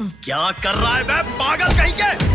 क्या कर रहा है बे पागल कहीं के?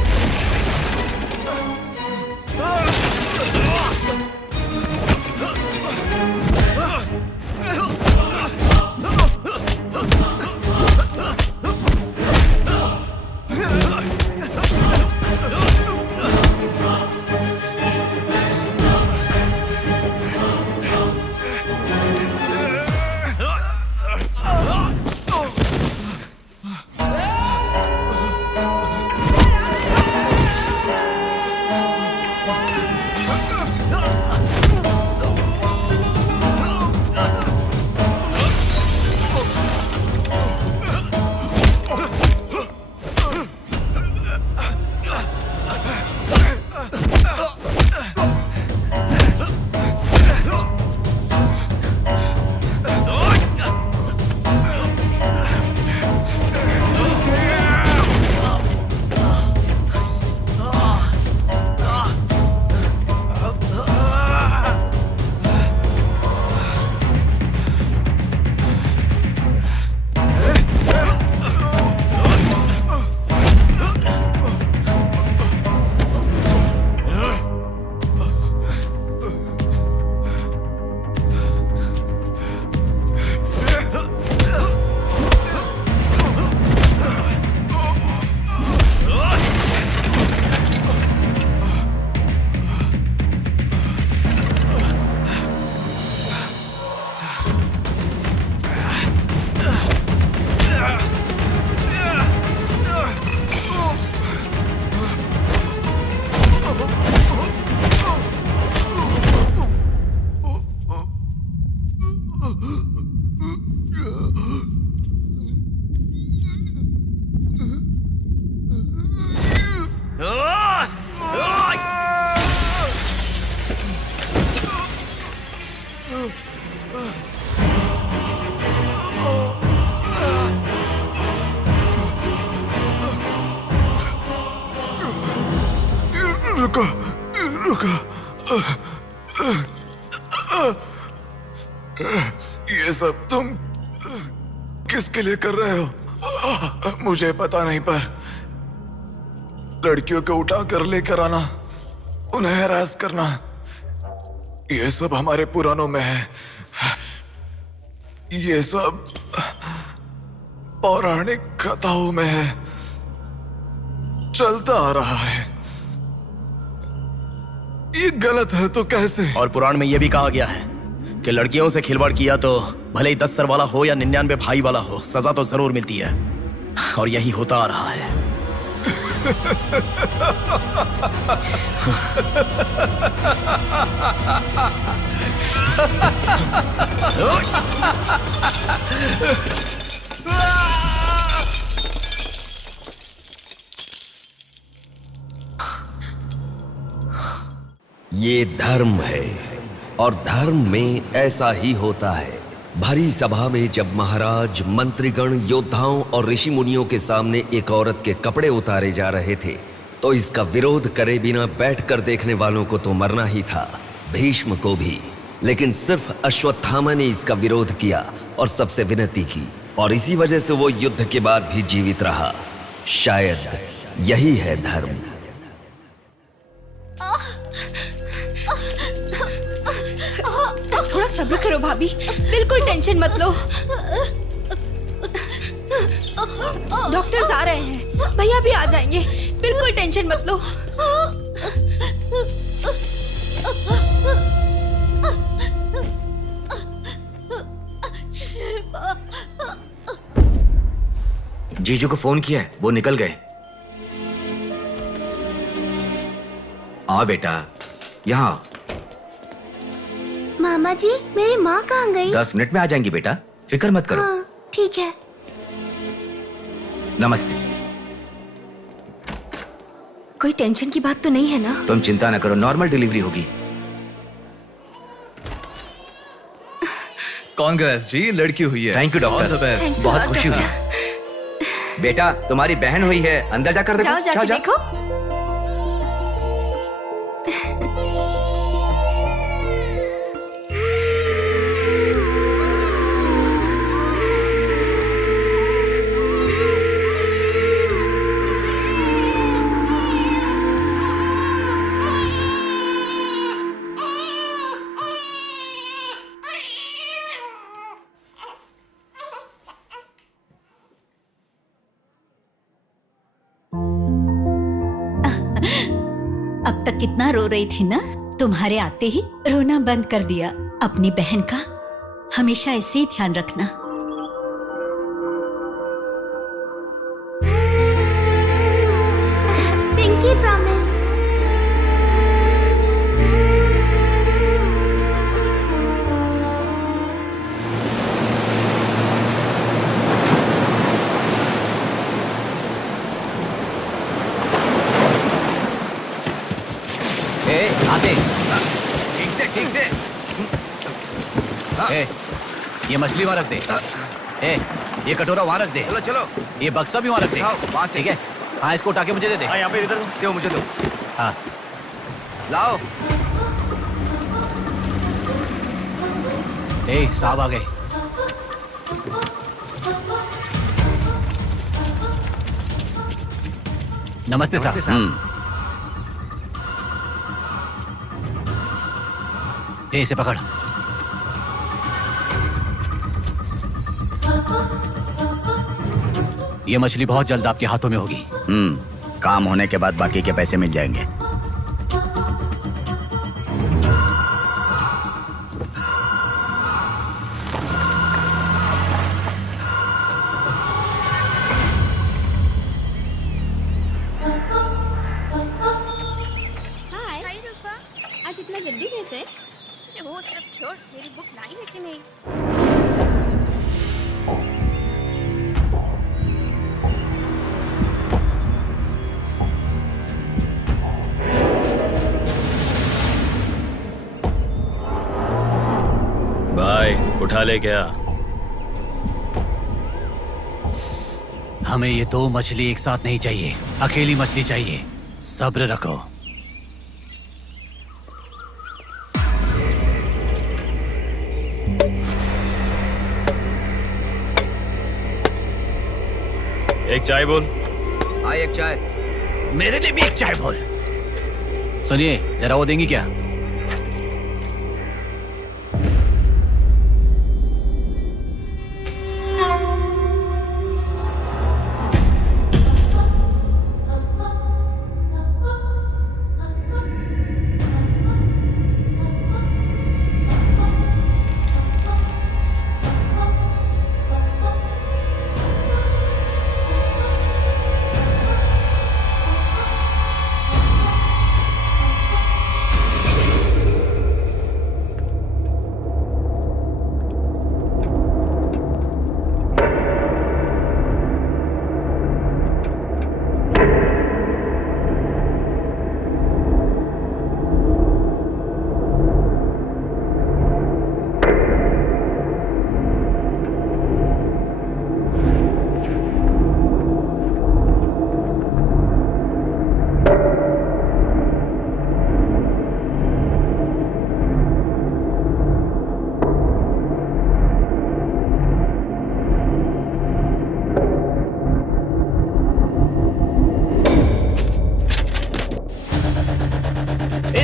रुको, रुको। ये सब तुम किसके लिए कर रहे हो? मुझे पता नहीं, पर लड़कियों को उठा कर लेकर आना, उन्हें हैरास करना, ये सब हमारे पुराणों में है। ये सब पौराणिक कथाओं में है, चलता आ रहा है। ये गलत है तो कैसे? और पुराण में यह भी कहा गया है कि लड़कियों से खिलवाड़ किया तो भले ही 10 सर वाला हो या 99 भाई वाला हो, सजा तो जरूर मिलती है। और यही होता आ रहा है। ये धर्म है और धर्म में ऐसा ही होता है। भरी सभा में जब महाराज, मंत्रीगण, योद्धाओं और ऋषि मुनियों के सामने एक औरत के कपड़े उतारे जा रहे थे तो इसका विरोध करे बिना बैठकर देखने वालों को तो मरना ही था, भीष्म को भी। लेकिन सिर्फ अश्वत्थामा ने इसका विरोध किया और सबसे विनती की, और इसी वजह से वो युद्ध के बाद भी जीवित रहा। शायद यही है धर्म। थोड़ा सब्र करो भाभी, बिल्कुल टेंशन मत लो। डॉक्टर्स आ रहे हैं, भैया भी आ जाएंगे, बिल्कुल टेंशन मत लो। जीजू को फोन किया है, वो निकल गए। आओ बेटा, यहाँ आओ। मामा जी, मेरी माँ कहाँ गई? 10 मिनट में आ जाएंगी बेटा, फिक्र मत करो। हाँ, ठीक है। नमस्ते। कोई टेंशन की बात तो नहीं है ना? तुम चिंता न करो, नॉर्मल डिलीवरी होगी। कांग्रेस जी, लड़की हुई है। Thank you doctor, Thanks a बहुत lot, खुशी हुई। बेटा, तुम्हारी बहन हुई है, अंदर जाकर देखो। जाओ जाके देखो। अब तक कितना रो रही थी ना, तुम्हारे आते ही रोना बंद कर दिया। अपनी बहन का हमेशा ऐसे ही ध्यान रखना। Pinky promise. आते ठीक से ये मछली वहां रख दे। ये कटोरा वहां रख दे। चलो चलो, ये बक्सा भी वहां रख दे। वहां से। ठीक है। हाँ, इसको उठा के मुझे दे दे। यहाँ पे इधर दो, मुझे दो। हाँ, लाओ। साहब आ गए। नमस्ते साहब। इसे पकड़। ये मछली बहुत जल्द आपके हाथों में होगी। काम होने के बाद बाकी के पैसे मिल जाएंगे। हाय रूपा, आज इतना जल्दी कैसे? वो सब छोड़, मेरी बुक लाई है कि नहीं? भाई उठा ले क्या? हमें ये दो मछली एक साथ नहीं चाहिए, अकेली मछली चाहिए। सब्र रखो। एक चाय बोल। हाँ, एक चाय। मेरे लिए भी एक चाय बोल। सुनिए, जरा वो देंगी क्या?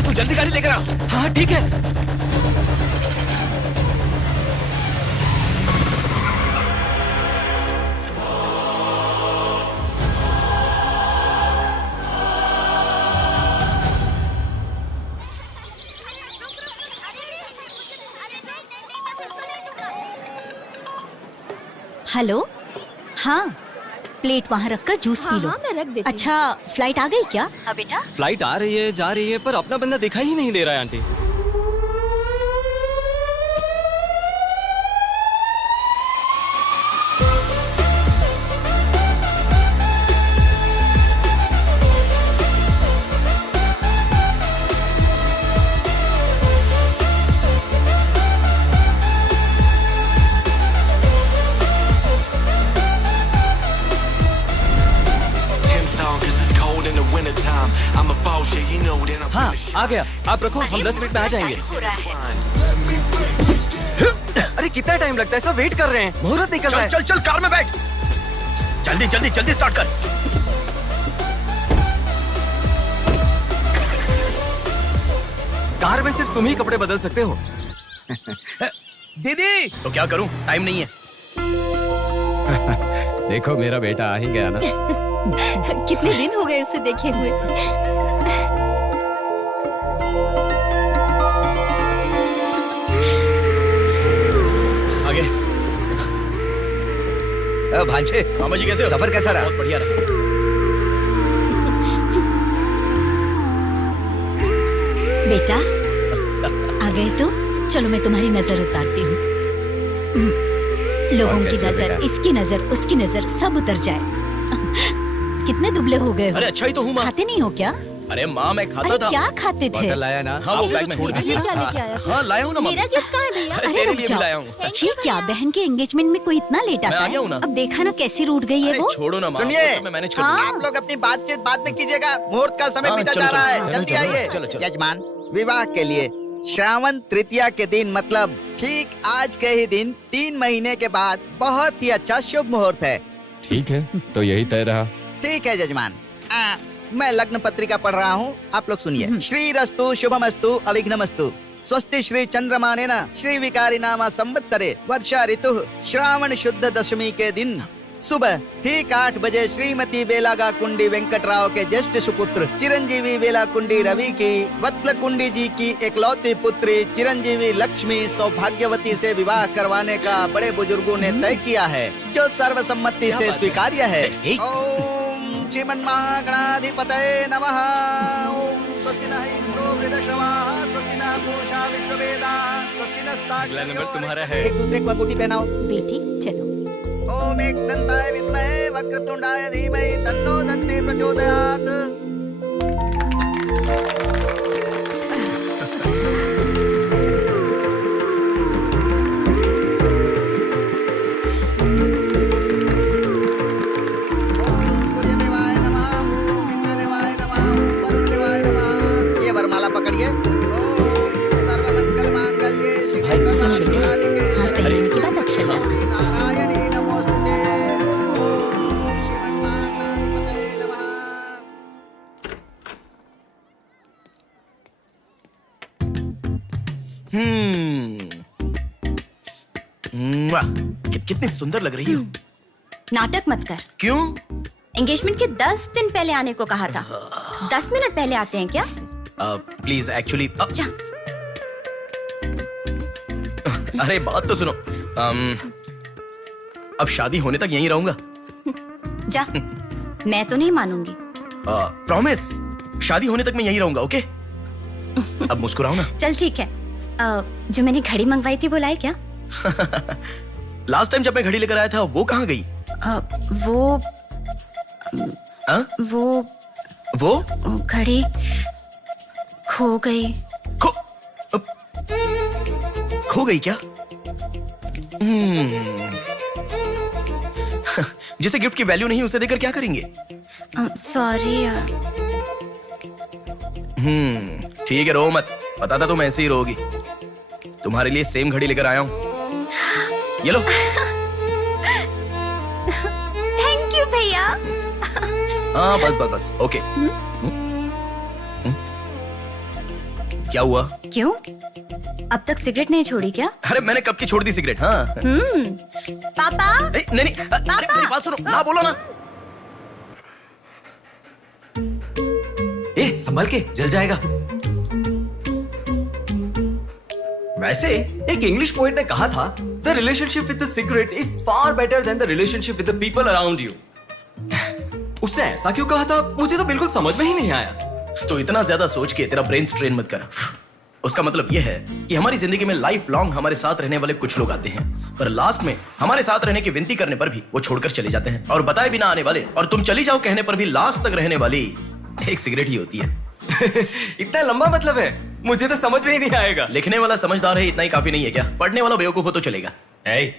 तू जल्दी गाड़ी लेकर आ। हाँ ठीक है। हेलो, हाँ, प्लेट वहाँ रखकर जूस पी लो। हाँ, मैं रख देती हूँ। अच्छा, फ्लाइट आ गई क्या? हाँ बेटा। फ्लाइट आ रही है, जा रही है, पर अपना बंदा दिखाई ही नहीं दे रहा है आंटी। हाँ, आ गया। आप रखो, हम 10 मिनट में आ जाएंगे। अरे कितना टाइम लगता है, सब वेट कर रहे हैं, मुहूर्त निकल रहा है। चल चल कार में बैठ। जल्दी जल्दी जल्दी स्टार्ट कर। कार में सिर्फ तुम ही कपड़े बदल सकते हो। दीदी, तो क्या करूं, टाइम नहीं है। देखो मेरा बेटा आ ही गया ना। कितने दिन हो गए उसे देखे हुए। आगे। भांजे, मामा जी कैसे हो? सफर कैसा रहा? बहुत बढ़िया रहा। बेटा आ गए तो चलो मैं तुम्हारी नजर उतारती हूँ। लोगों की कैसे नजर, बेटा? इसकी नजर, उसकी नजर सब उतर जाए। कितने दुबले हो गए हो? अरे अच्छा ही तो हूँ माँ। खाते नहीं हो क्या? अरे माँ मैं खाता अरे था। क्या खाते थे? बॉटल लाया ना? हाँ वो अरे बैग में छोड़ छोड़ दीजिए। ये क्या लेके आया? हाँ लाया हूँ ना मेरा माँ। गिफ्ट कहाँ है भैया? अरे अरे तेरे रुक लिए भी जाओ। लाया हूँ। ये क्या बहन के एंगेजमेंट में कोई इतना लेट मैं आता आ गया हूँ ना। है? अब देखा ना कैसी रूठ गई है अरे वो। छोड़ो ना माँ। सुनिए। वो सब मैं मैनेज कर हाँ। दूंगा। आप लोग अपनी बातचीत बाद में कीजिएगा, मुहूर्त का समय हाँ, बीता चलो, जा रहा चलो, है। चलो, जल्दी चलो, आइए। चलो, चलो। यजमान, विवाह के लिए श्रावण तृतीया के दिन, मतलब ठीक आज के ही दिन 3 महीने के बाद बहुत ही अच्छा शुभ मुहूर्त है। ठीक है, तो यही तय रहा। ठीक है जजमान। मैं लग्न पत्रिका पढ़ रहा हूँ, आप लोग सुनिए। श्री रस्तु शुभमस्तु अविघ्नमस्तु स्वस्ति श्री चंद्रमानेन श्री विकारी नामा संवत्सरे वर्षा ऋतु श्रावण शुद्ध दशमी के दिन सुबह ठीक 8 बजे श्रीमती बेलागा कुंडी वेंकटराव के ज्येष्ठ सुपुत्र चिरंजीवी बेला कुंडी रवि की वत्ल कुंडी जी की एकलौती पुत्री चिरंजीवी लक्ष्मी सौभाग्यवती से विवाह करवाने का बड़े बुजुर्गों ने तय किया है, जो सर्वसम्मति से स्वीकार्य है। ओम श्रीमन्महागणाधिपतये नमः। ओम स्वस्ति नः इंद्रो वृद्धश्रवाः स्वस्ति नः पूषा विश्ववेदाः स्वस्ति नस्ताक्ष्यो। अगला नंबर तुम्हारा है। एक दूसरे को अंगूठी पहनाओ। बेटी चलो। ओम एकदंताय विद्महे वक्रतुंडाय धीमहि तन्नो दन्ति प्रचोदयात्। ओम सूर्यदेवाय नमः, ओम इंद्रदेवाय नमः, ओम वरुणदेवाय नमः। ये वरमाला पकड़िए। ओम सर्वमंगल मांगल्ये शिवे सर्वार्थसाधिके हाथ पहनने के बाद अक्षर लगाना। नारायणी नमोस्तुते। ओम श्रीमन्महागणाधिपतये नमः। कितनी सुंदर लग रही हो। नाटक मत कर। क्यों? एंगेजमेंट के 10 दिन पहले आने को कहा था। 10 मिनट पहले आते हैं क्या? प्लीज एक्चुअली जा। अरे बात तो सुनो। अब शादी होने तक यहीं रहूंगा। जा। मैं तो नहीं मानूंगी। प्रॉमिस, शादी होने तक मैं यहीं रहूंगा। ओके अब मुस्कुराओ ना। चल ठीक है। जो मैंने घड़ी मंगवाई थी वो लाई क्या? लास्ट टाइम जब मैं घड़ी लेकर आया था वो कहाँ गई? वो घड़ी खो गई। खो गई क्या? जिसे गिफ्ट की वैल्यू नहीं उसे देकर क्या करेंगे? सॉरी यार। ठीक है रो मत, पता था तुम ऐसे ही रोगी। तुम्हारे लिए सेम घड़ी लेकर आया हूँ, ये लो। थैंक यू भैया। हाँ बस बस बस ओके। क्या हुआ? क्यों? अब तक सिगरेट नहीं छोड़ी क्या? अरे मैंने कब की छोड़ दी सिगरेट। हाँ पापा। नहीं नहीं अरे मेरी बात सुनो ना, बोलो ना। ए, संभल के, जल जाएगा। वैसे एक इंग्लिश पोएट ने कहा था, the relationship with the cigarette is far better than the relationship with the people around you. उसने ऐसा क्यों कहा था मुझे तो बिल्कुल समझ में ही नहीं आया। तो इतना ज्यादा सोच के तेरा ब्रेन स्ट्रेन मत कर। उसका मतलब यह है कि हमारी जिंदगी में लाइफ लॉन्ग हमारे साथ रहने वाले कुछ लोग आते हैं, पर लास्ट में हमारे साथ रहने की विनती करने पर भी वो छोड़कर चले जाते हैं, और बताए बिना आने वाले और तुम चली जाओ कहने पर भी लास्ट तक रहने वाली एक सिगरेट ही होती है। इतना लंबा मतलब है, मुझे तो समझ में ही नहीं आएगा। लिखने वाला समझदार है इतना ही काफी नहीं है क्या? पढ़ने वाला बेवकूफ हो तो चलेगा। अरे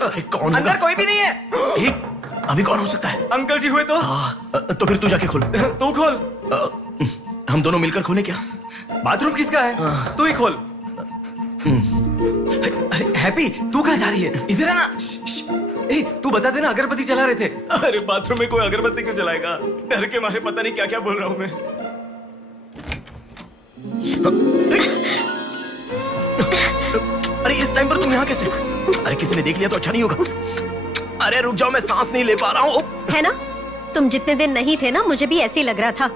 अरे कौन अंदर कोई भी नहीं है। एक अभी कौन हो सकता है? अंकल जी हुए तो? तो फिर तू जाके खोल। तू खोल। हम दोनों मिलकर खोले क्या? बाथरूम किसका है? तू ही खोल। हैप्पी, तू कहाँ जा रही है? इधर है ना। ए, तू बता देना, अगरबत्ती जला रहे थे। अरे बाथरूम में कोई अगरबत्ती क्यों जलाएगा? डर के मारे पता नहीं क्या क्या बोल रहा हूँ मैं। अरे इस टाइम पर तुम यहाँ कैसे? अरे किसी ने देख लिया तो अच्छा नहीं होगा। अरे रुक जाओ, मैं सांस नहीं ले पा रहा हूँ। है ना, तुम जितने दिन नहीं थे ना, मुझे भी ऐसे ही लग रहा था।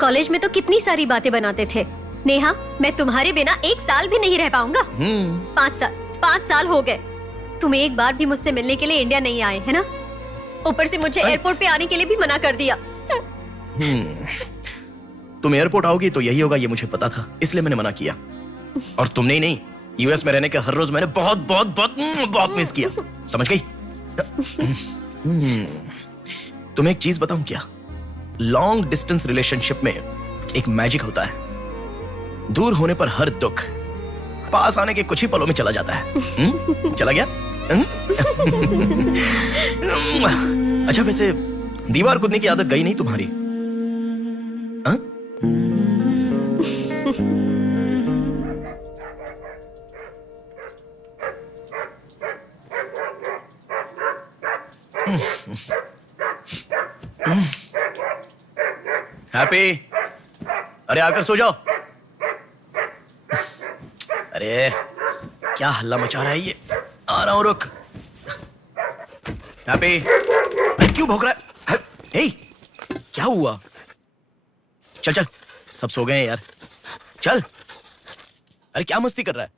कॉलेज में तो कितनी सारी बातें बनाते थे। नेहा, मैं तुम्हारे बिना 1 साल भी नहीं रह पाऊंगा। 5 साल हो गए, तुम एक बार भी मुझसे मिलने के लिए इंडिया नहीं आए, है ना? ऊपर से मुझे एयरपोर्ट पे आने के लिए भी मना कर दिया। तुम एयरपोर्ट आओगी तो यही होगा, ये मुझे पता था, इसलिए मैंने मना किया। और तुमने ही नहीं, यूएस में रहने के हर रोज मैंने बहुत बहुत बहुत बहुत मिस किया, समझ गई? तुम्हें एक चीज बताऊं क्या? लॉन्ग डिस्टेंस रिलेशनशिप में एक मैजिक होता है। दूर होने पर हर दुख पास आने के कुछ ही पलों में चला जाता है। चला गया? अच्छा, वैसे दीवार कूदने की आदत गई नहीं तुम्हारी? हाँ? हैप्पी, अरे आकर सो जाओ। अरे क्या हल्ला मचा रहा है ये? आ रहा हूं, रुक। हैप्पी, अरे क्यों भौंक रहा है? हे, क्या हुआ? चल चल, सब सो गए हैं यार, चल। अरे क्या मस्ती कर रहा है?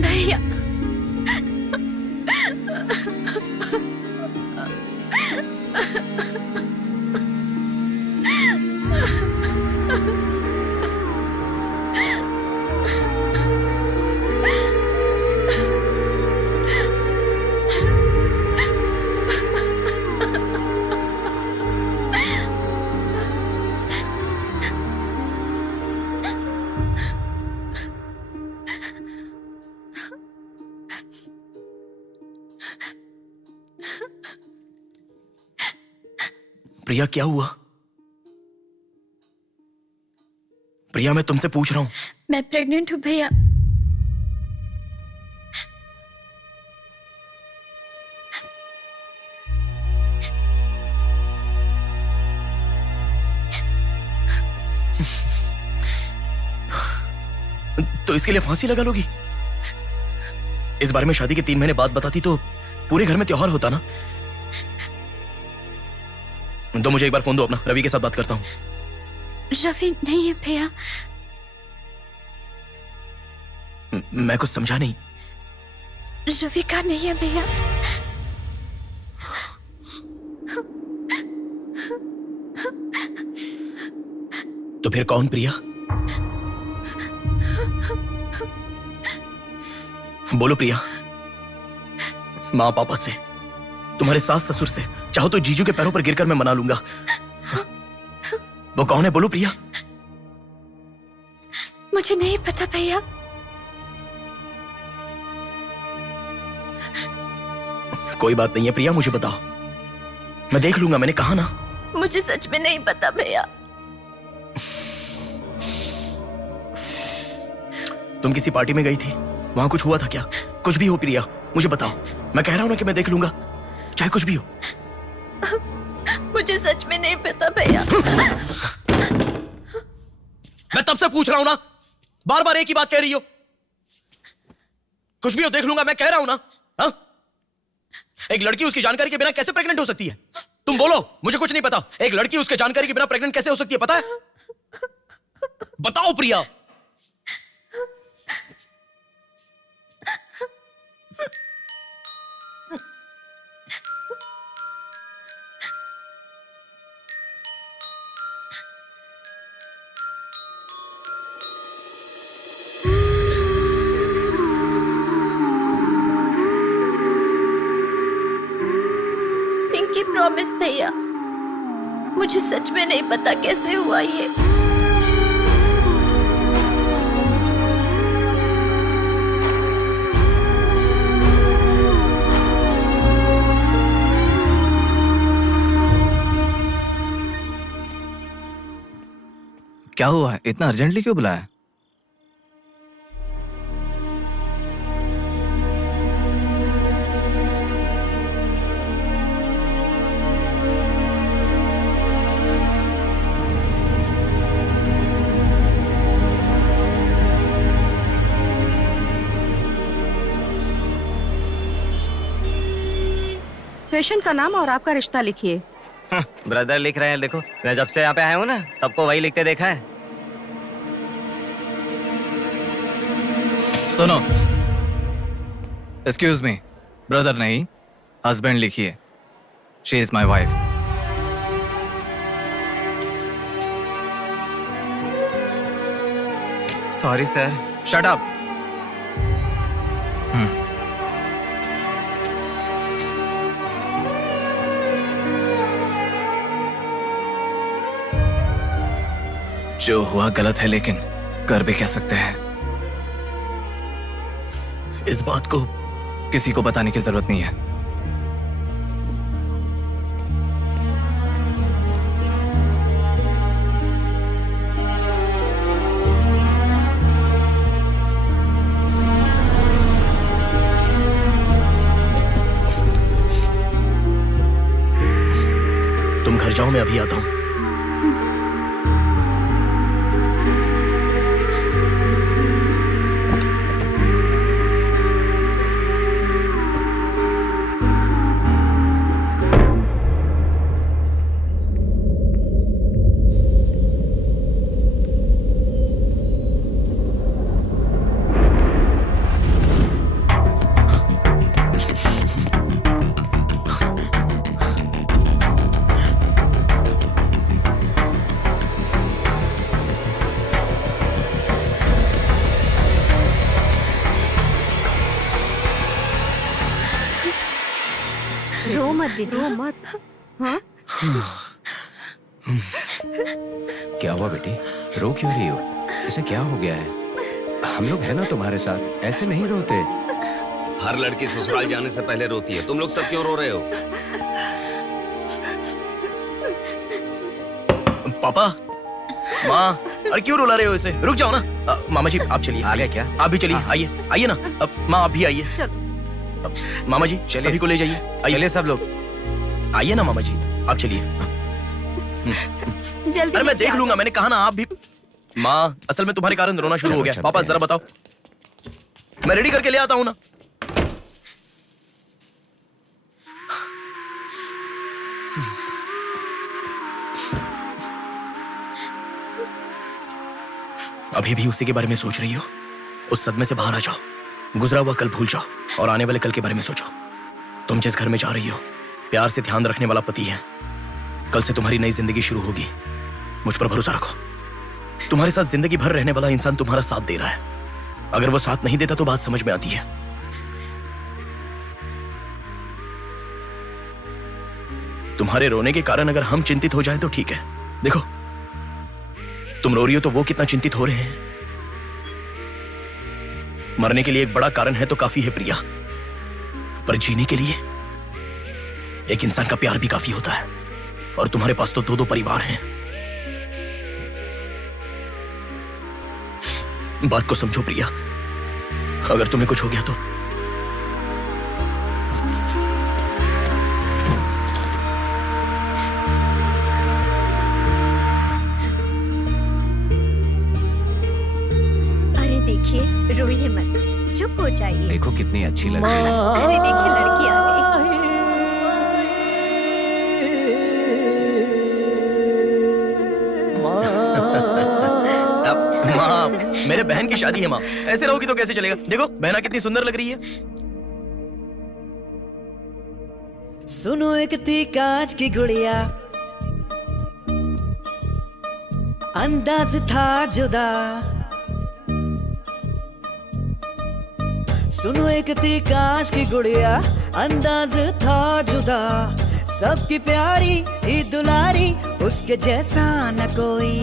भैया, प्रिया क्या हुआ? प्रिया, मैं तुमसे पूछ रहा हूं। मैं प्रेग्नेंट हूँ भैया। तो इसके लिए फांसी लगा लोगी? इस बारे में शादी के 3 महीने बाद बताती तो पूरे घर में त्योहार होता ना। तो मुझे एक बार फोन दो अपना, रवि के साथ बात करता हूं। रवि नहीं है भैया। मैं कुछ समझा नहीं। रवि का नहीं है भैया। तो फिर कौन? प्रिया, बोलो प्रिया। माँ पापा से, तुम्हारे सास ससुर से, चाहो तो जीजू के पैरों पर गिरकर मैं मना लूंगा। वो कौन है? बोलो प्रिया। मुझे नहीं पता भैया। कोई बात नहीं है प्रिया, मुझे बताओ, मैं देख लूंगा, मैंने कहा ना। मुझे सच में नहीं पता भैया। तुम किसी पार्टी में गई थी, वहां कुछ हुआ था क्या? कुछ भी हो प्रिया, मुझे बताओ। मैं कह रहा हूं ना कि मैं देख लूंगा, चाहे कुछ भी हो। मुझे सच में नहीं पता भैया। मैं तब से पूछ रहा हूं ना, बार बार एक ही बात कह रही हो। कुछ भी हो, देख लूंगा, मैं कह रहा हूं ना। हा? एक लड़की उसकी जानकारी के बिना कैसे प्रेग्नेंट हो सकती है? तुम बोलो, मुझे कुछ नहीं पता। एक लड़की उसके जानकारी के बिना प्रेग्नेंट कैसे हो सकती है, पता है? बताओ प्रिया। पिंकी प्रॉमिस भैया, मुझे सच में नहीं पता कैसे हुआ ये। क्या हुआ है? इतना अर्जेंटली क्यों बुलाया? पेशेंट का नाम और आपका रिश्ता लिखिए। ब्रदर लिख रहे हैं, देखो। मैं जब से यहाँ पे आया हूँ ना, सबको वही लिखते देखा है। सुनो, एक्सक्यूज मी, ब्रदर नहीं, हस्बैंड लिखिए। She is my wife. Sorry sir. Shut up. जो हुआ गलत है, लेकिन कर भी कह सकते हैं। इस बात को किसी को बताने की जरूरत नहीं है। तुम घर जाओ, मैं अभी आता हूं। रो मत बेटा, रो मत। हाँ? क्या हुआ बेटी? रो क्यों रही हो? इसे क्या हो गया है? हम लोग हैं ना तुम्हारे साथ, ऐसे नहीं रोते। हर लड़की ससुराल जाने से पहले रोती है। तुम लोग सब क्यों रो रहे हो? पापा, माँ, अरे क्यों रुला रहे हो इसे? रुक जाओ ना। मामा जी आप चलिए। आ गए क्या? आप भी चलिए, आइए आइए ना। अब माँ आप भी आइए। मामा जी सभी को ले जाइए। चलिए सब लोग। आइए ना मामा जी, आप चलिए। जल्दी। अरे मैं देख लूंगा, मैंने कहा ना आप भी। माँ, असल में तुम्हारे कारण रोना शुरू हो गया। पापा जरा बताओ, मैं रेडी करके ले आता हूँ ना। अभी भी उसी के बारे में सोच रही हो? उस सदमे से बाहर आ जाओ, गुजरा हुआ कल भूल जाओ और आने वाले कल के बारे में सोचो। तुम जिस घर में जा रही हो, प्यार से ध्यान रखने वाला पति है। कल से तुम्हारी नई जिंदगी शुरू होगी। मुझ पर भरोसा रखो। तुम्हारे साथ जिंदगी भर रहने वाला इंसान तुम्हारा साथ दे रहा है। अगर वो साथ नहीं देता तो बात समझ में आती है। तुम्हारे रोने के कारण अगर हम चिंतित हो जाएं तो ठीक है। देखो, तुम रो रही हो तो वो कितना चिंतित हो रहे हैं। मरने के लिए एक बड़ा कारण है तो काफी है प्रिया, पर जीने के लिए एक इंसान का प्यार भी काफी होता है। और तुम्हारे पास तो दो परिवार हैं। बात को समझो प्रिया, अगर तुम्हें कुछ हो गया तो देखिए, रोइए मत, चुप हो जाइए। देखो कितनी अच्छी लग रही है। अरे देखिए, लड़की आ गई। माँ, मेरे बहन की शादी है माँ, ऐसे रहोगी तो कैसे चलेगा? देखो बहना कितनी सुंदर लग रही है। सुनो एक थी कांच की गुड़िया, अंदाज था जुदा। सुनो एक थी कांच की गुड़िया, अंदाज था जुदा। सबकी प्यारी ही दुलारी, उसके जैसा न कोई।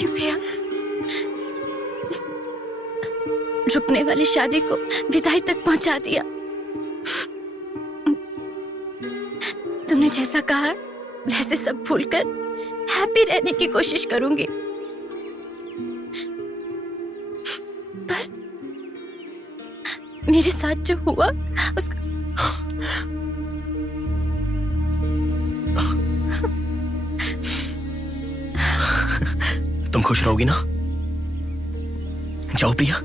थैंक यू भैया। रुकने वाली शादी को विदाई तक पहुंचा दिया। तुमने जैसा कहा वैसे सब भूलकर हैप्पी रहने की कोशिश करूंगी। पर मेरे साथ जो हुआ उसका तुम खुश रहोगी ना? जाओ प्रिया।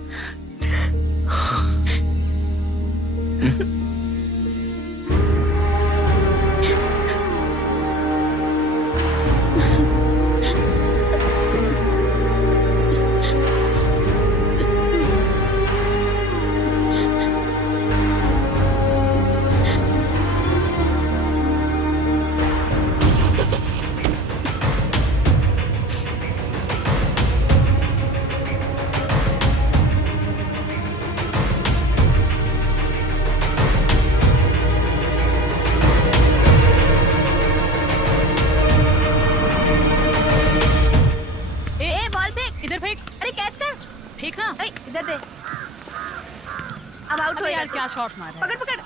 अब आउट हो यार, क्या शॉट मारा। पकड़ पकड़,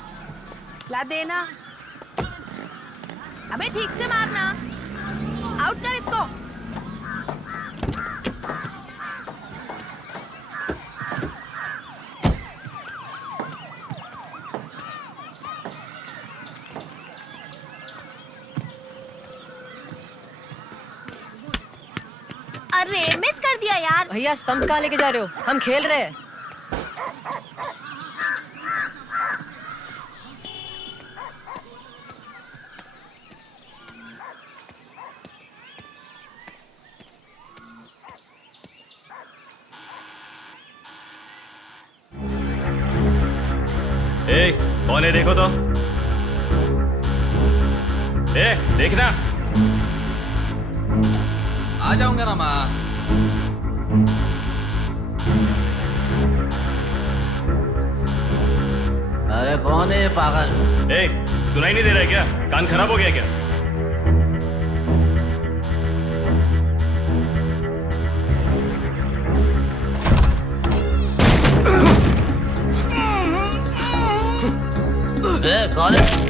ला देना। अबे ठीक से मारना, आउट कर इसको। अरे मिस कर दिया यार। भैया स्टंप कहाँ लेके जा रहे हो? हम खेल रहे हैं। ए, कौन है देखो तो। ए, देखना। आ जाऊंगा रामा। अरे कौन है पागल? ए, सुनाई नहीं दे रहा है क्या? कान खराब हो गया क्या? कौन है?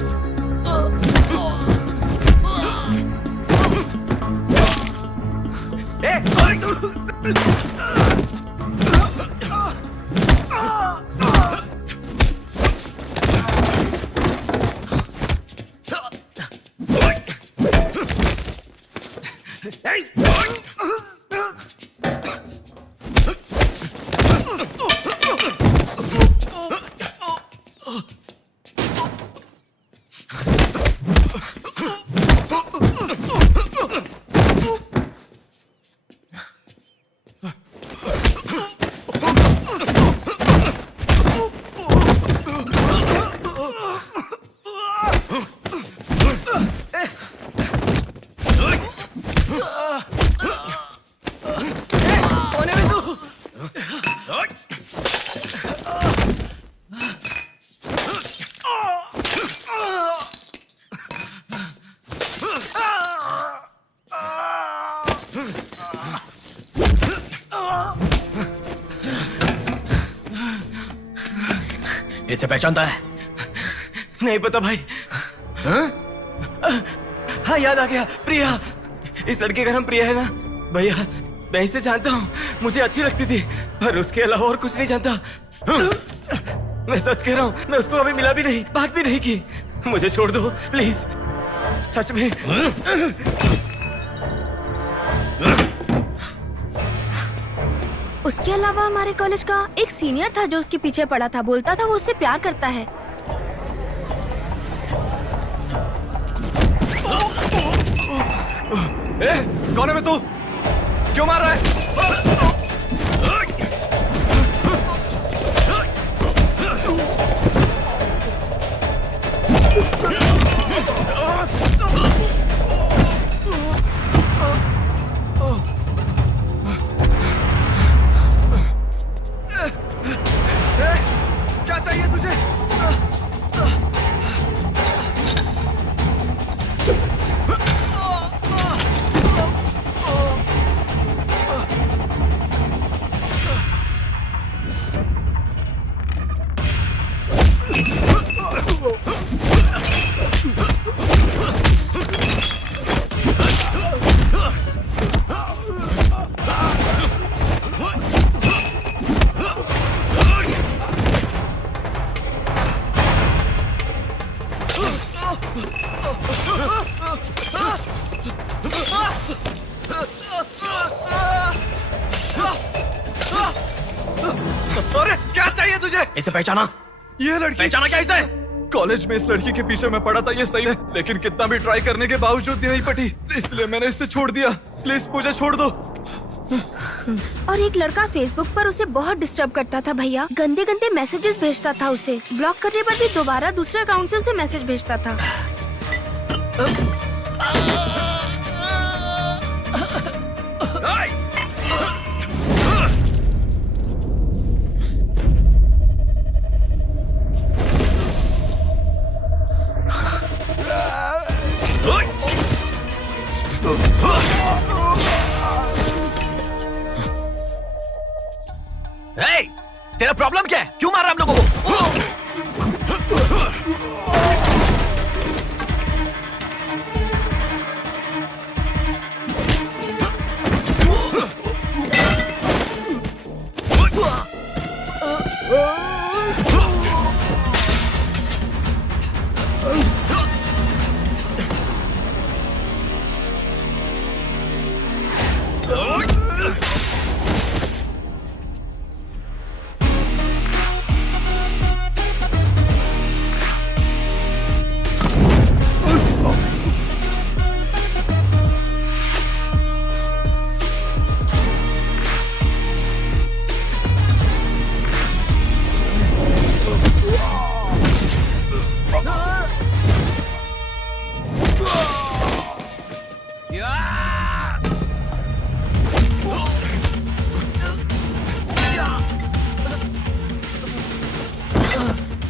इसे पहचानता है? नहीं पता भाई। हाँ याद आ गया, प्रिया। इस लड़के का नाम प्रिया है ना भैया? मैं इसे जानता हूँ, मुझे अच्छी लगती थी, पर उसके अलावा और कुछ नहीं जानता। मैं सच कह रहा हूँ, मैं उसको अभी मिला भी नहीं, बात भी नहीं की। मुझे छोड़ दो प्लीज, सच में। उसके अलावा हमारे कॉलेज का एक सीनियर था जो उसके पीछे पड़ा था, बोलता था वो उससे प्यार करता है। कौन है मैं? तू क्यों मार रहा है? क्या चाहिए तुझे? तुझे? इसे पहचाना? ये लड़की पहचाना क्या इसे? कॉलेज में इस लड़की के पीछे मैं पड़ा था, ये सही है, लेकिन कितना भी ट्राई करने के बावजूद नहीं पटी, इसलिए मैंने इसे छोड़ दिया। प्लीज मुझे छोड़ दो। और एक लड़का फेसबुक पर उसे बहुत डिस्टर्ब करता था भैया, गंदे गंदे मैसेजेस भेजता था उसे। ब्लॉक करने पर भी दोबारा दूसरे अकाउंट से उसे मैसेज भेजता था। Hey, तेरा प्रॉब्लम क्या है? क्यों मार रहा हम लोगों को?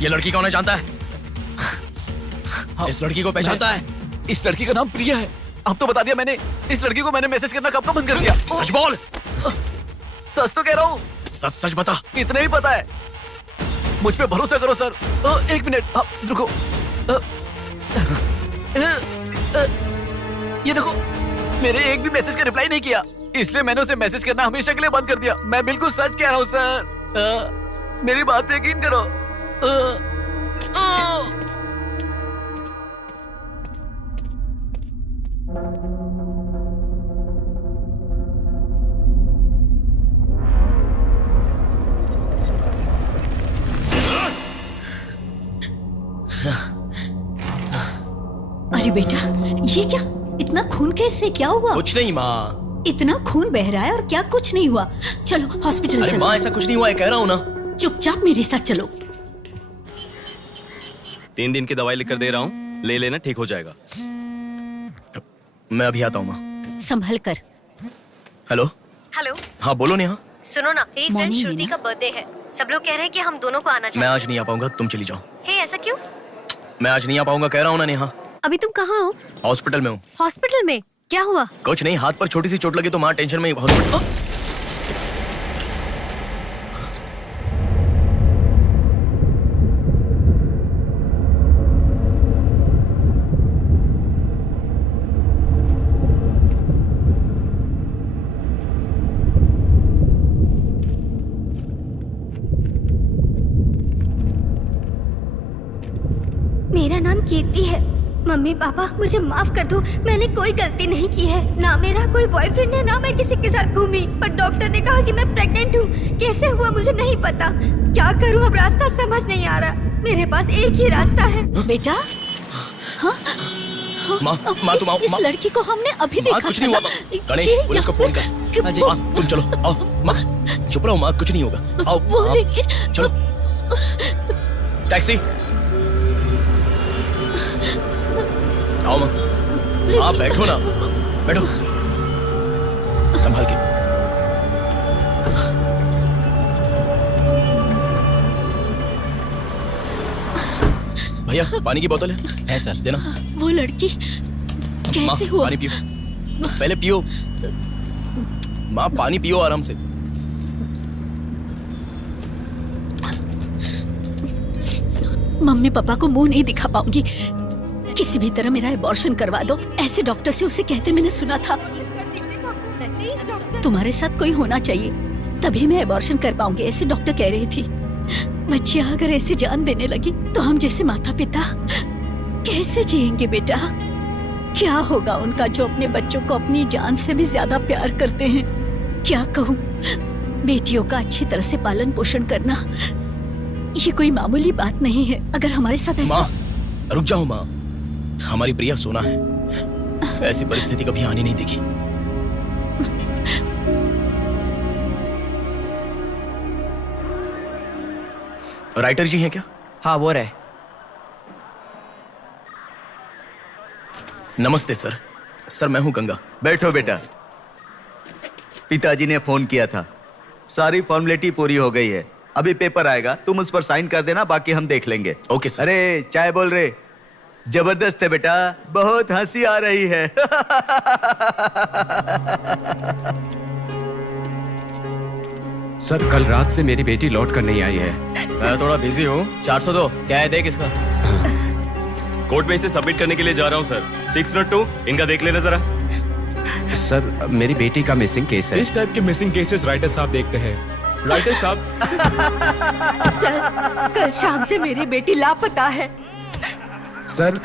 ये लड़की कौन है जानता है? इस लड़की को पहचानता है? इस लड़की का नाम प्रिया है। अब तो बता दिया मैंने। इस लड़की को मैंने मैसेज करना कब का बंद कर दिया। सच बोल। सच तो कह रहा हूँ। सच सच बता। इतना ही पता है, मुझ पे भरोसा करो सर। एक मिनट रुको। ये देखो, मेरे एक भी मैसेज का रिप्लाई नहीं किया, इसलिए मैंने उसे मैसेज करना हमेशा के लिए बंद कर दिया। मैं बिल्कुल सच कह रहा हूँ सर, मेरी बात पे यकीन करो। अरे बेटा, ये क्या? इतना खून कैसे? क्या हुआ? कुछ नहीं माँ। इतना खून बह रहा है और क्या कुछ नहीं हुआ? चलो हॉस्पिटल अरे चलो। माँ ऐसा कुछ नहीं हुआ है, कह रहा हूँ ना। चुपचाप मेरे साथ चलो। 3 दिन की दवाई लिख कर दे रहा हूँ, ले लेना, ठीक हो जाएगा। मैं अभी आता हूँ माँ। संभल कर। हेलो। हेलो। हाँ बोलो नेहा। सुनो ना, मेरी फ्रेंड श्रुति का बर्थडे है। सब लोग कह रहे हैं कि हम दोनों को आना चाहिए। मैं आज नहीं आ पाऊंगा, तुम चली जाओ। हे, ऐसा क्यों? मैं आज नहीं आ पाऊंगा, कह रहा हूँ ना नेहा। अभी तुम कहाँ हो? हॉस्पिटल में हूँ। हॉस्पिटल में? क्या हुआ? कुछ नहीं, हाथ पर छोटी सी चोट लगी तो माँ टेंशन में हॉस्पिटल। मेरा नाम कीर्ति है। मम्मी पापा मुझे माफ कर दो, मैंने कोई गलती नहीं की है। ना मेरा कोई बॉयफ्रेंड है, ना मैं किसी के साथ घूमी, पर डॉक्टर ने कहा कि मैं प्रेग्नेंट हूँ। कैसे हुआ मुझे नहीं पता। क्या करूँ अब, रास्ता समझ नहीं आ रहा। मेरे पास एक ही रास्ता है। बेटा, हाँ? माँ तुम आओ। इस लड़की को हमने अभी देखा। कुछ नहीं हुआ। गणेश, पुलिस को फोन कर। माँ तुम चलो, आओ। माँ चुप रहो माँ, कुछ नहीं होगा। आओ चलो। टैक्सी। आओ माँ। हाँ बैठो ना, बैठो संभाल के। भैया पानी की बोतल है सर, देना। वो लड़की कैसे हुआ? पानी पियो, पहले पियो माँ, पानी पियो आराम से। मम्मी पापा को मुंह नहीं दिखा पाऊंगी। किसी भी तरह मेरा एबॉर्शन करवा दो, ऐसे डॉक्टर से उसे कहते मैंने सुना था। तुम्हारे साथ कोई होना चाहिए, तभी मैं एबॉर्शन कर पाऊंगी, ऐसे डॉक्टर कह रही थी। बच्चियां अगर ऐसे जान देने लगी तो हम जैसे माता पिता कैसे जिएंगे बेटा? क्या होगा उनका जो अपने बच्चों को अपनी जान से भी ज्यादा प्यार करते हैं? क्या कहूँ, बेटियों का अच्छी तरह से पालन पोषण करना ये कोई मामूली बात नहीं है। अगर हमारे साथ ऐसा माँ रुक जाओ माँ, हमारी प्रिया सोना है, ऐसी परिस्थिति कभी आने नहीं देखी। राइटर जी हैं क्या? हाँ वो रहे। नमस्ते सर। सर मैं हूं गंगा। बैठो बेटा। पिताजी ने फोन किया था, सारी फॉर्मेलिटी पूरी हो गई है। अभी पेपर आएगा, तुम उस पर साइन कर देना, बाकी हम देख लेंगे। Okay sir. अरे चाय बोल रहे? जबरदस्त है बेटा, बहुत हंसी आ रही है। सर कल रात से मेरी बेटी लौट कर नहीं आई है। मैं थोड़ा बिजी हूँ। 402 क्या है देख इसका। कोर्ट में इसे सबमिट करने के लिए जा रहा हूँ सर। 602 इनका देख लेना जरा। सर मेरी बेटी का मिसिंग केस है। इस टाइप के मिसिंग केसेस राइटर साहब देखते हैं। राइटर साहब। सर कल शाम से मेरी बेटी लापता है। सर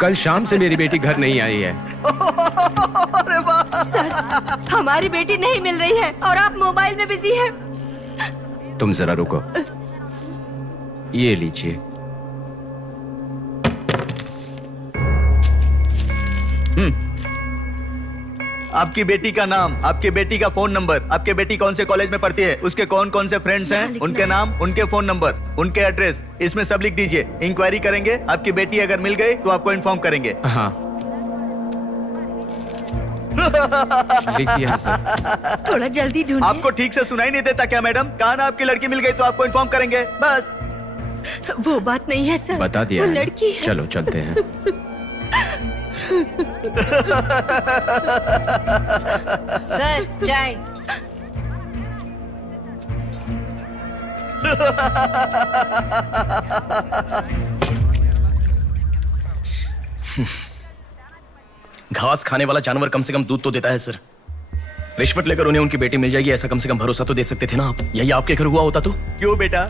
कल शाम से मेरी बेटी घर नहीं आई है। सर हमारी बेटी नहीं मिल रही है और आप मोबाइल में बिजी हैं। तुम जरा रुको, ये लीजिए। आपकी बेटी का नाम, आपकी बेटी का फोन नंबर, आपकी बेटी कौन से कॉलेज में पढ़ती है, उसके कौन कौन से फ्रेंड्स हैं, उनके नाम, उनके फोन नंबर, उनके एड्रेस, इसमें सब लिख दीजिए। इंक्वायरी करेंगे, आपकी बेटी अगर मिल गई तो आपको इन्फॉर्म करेंगे। हाँ लिख दिया है सर। थोड़ा जल्दी ढूंढिए। आपको ठीक से सुनाई नहीं देता क्या मैडम? कहा ना आपकी लड़की मिल गई तो आपको इन्फॉर्म करेंगे, बस। वो बात नहीं है सर, बता दिया वो है। लड़की है। चलो चलते हैं। सर चाय। घास खाने वाला जानवर कम से कम दूध तो देता है सर। रिश्वत लेकर उन्हें उनकी बेटी मिल जाएगी, ऐसा कम से कम भरोसा तो दे सकते थे ना आप। यही आपके घर हुआ होता तो? क्यों बेटा,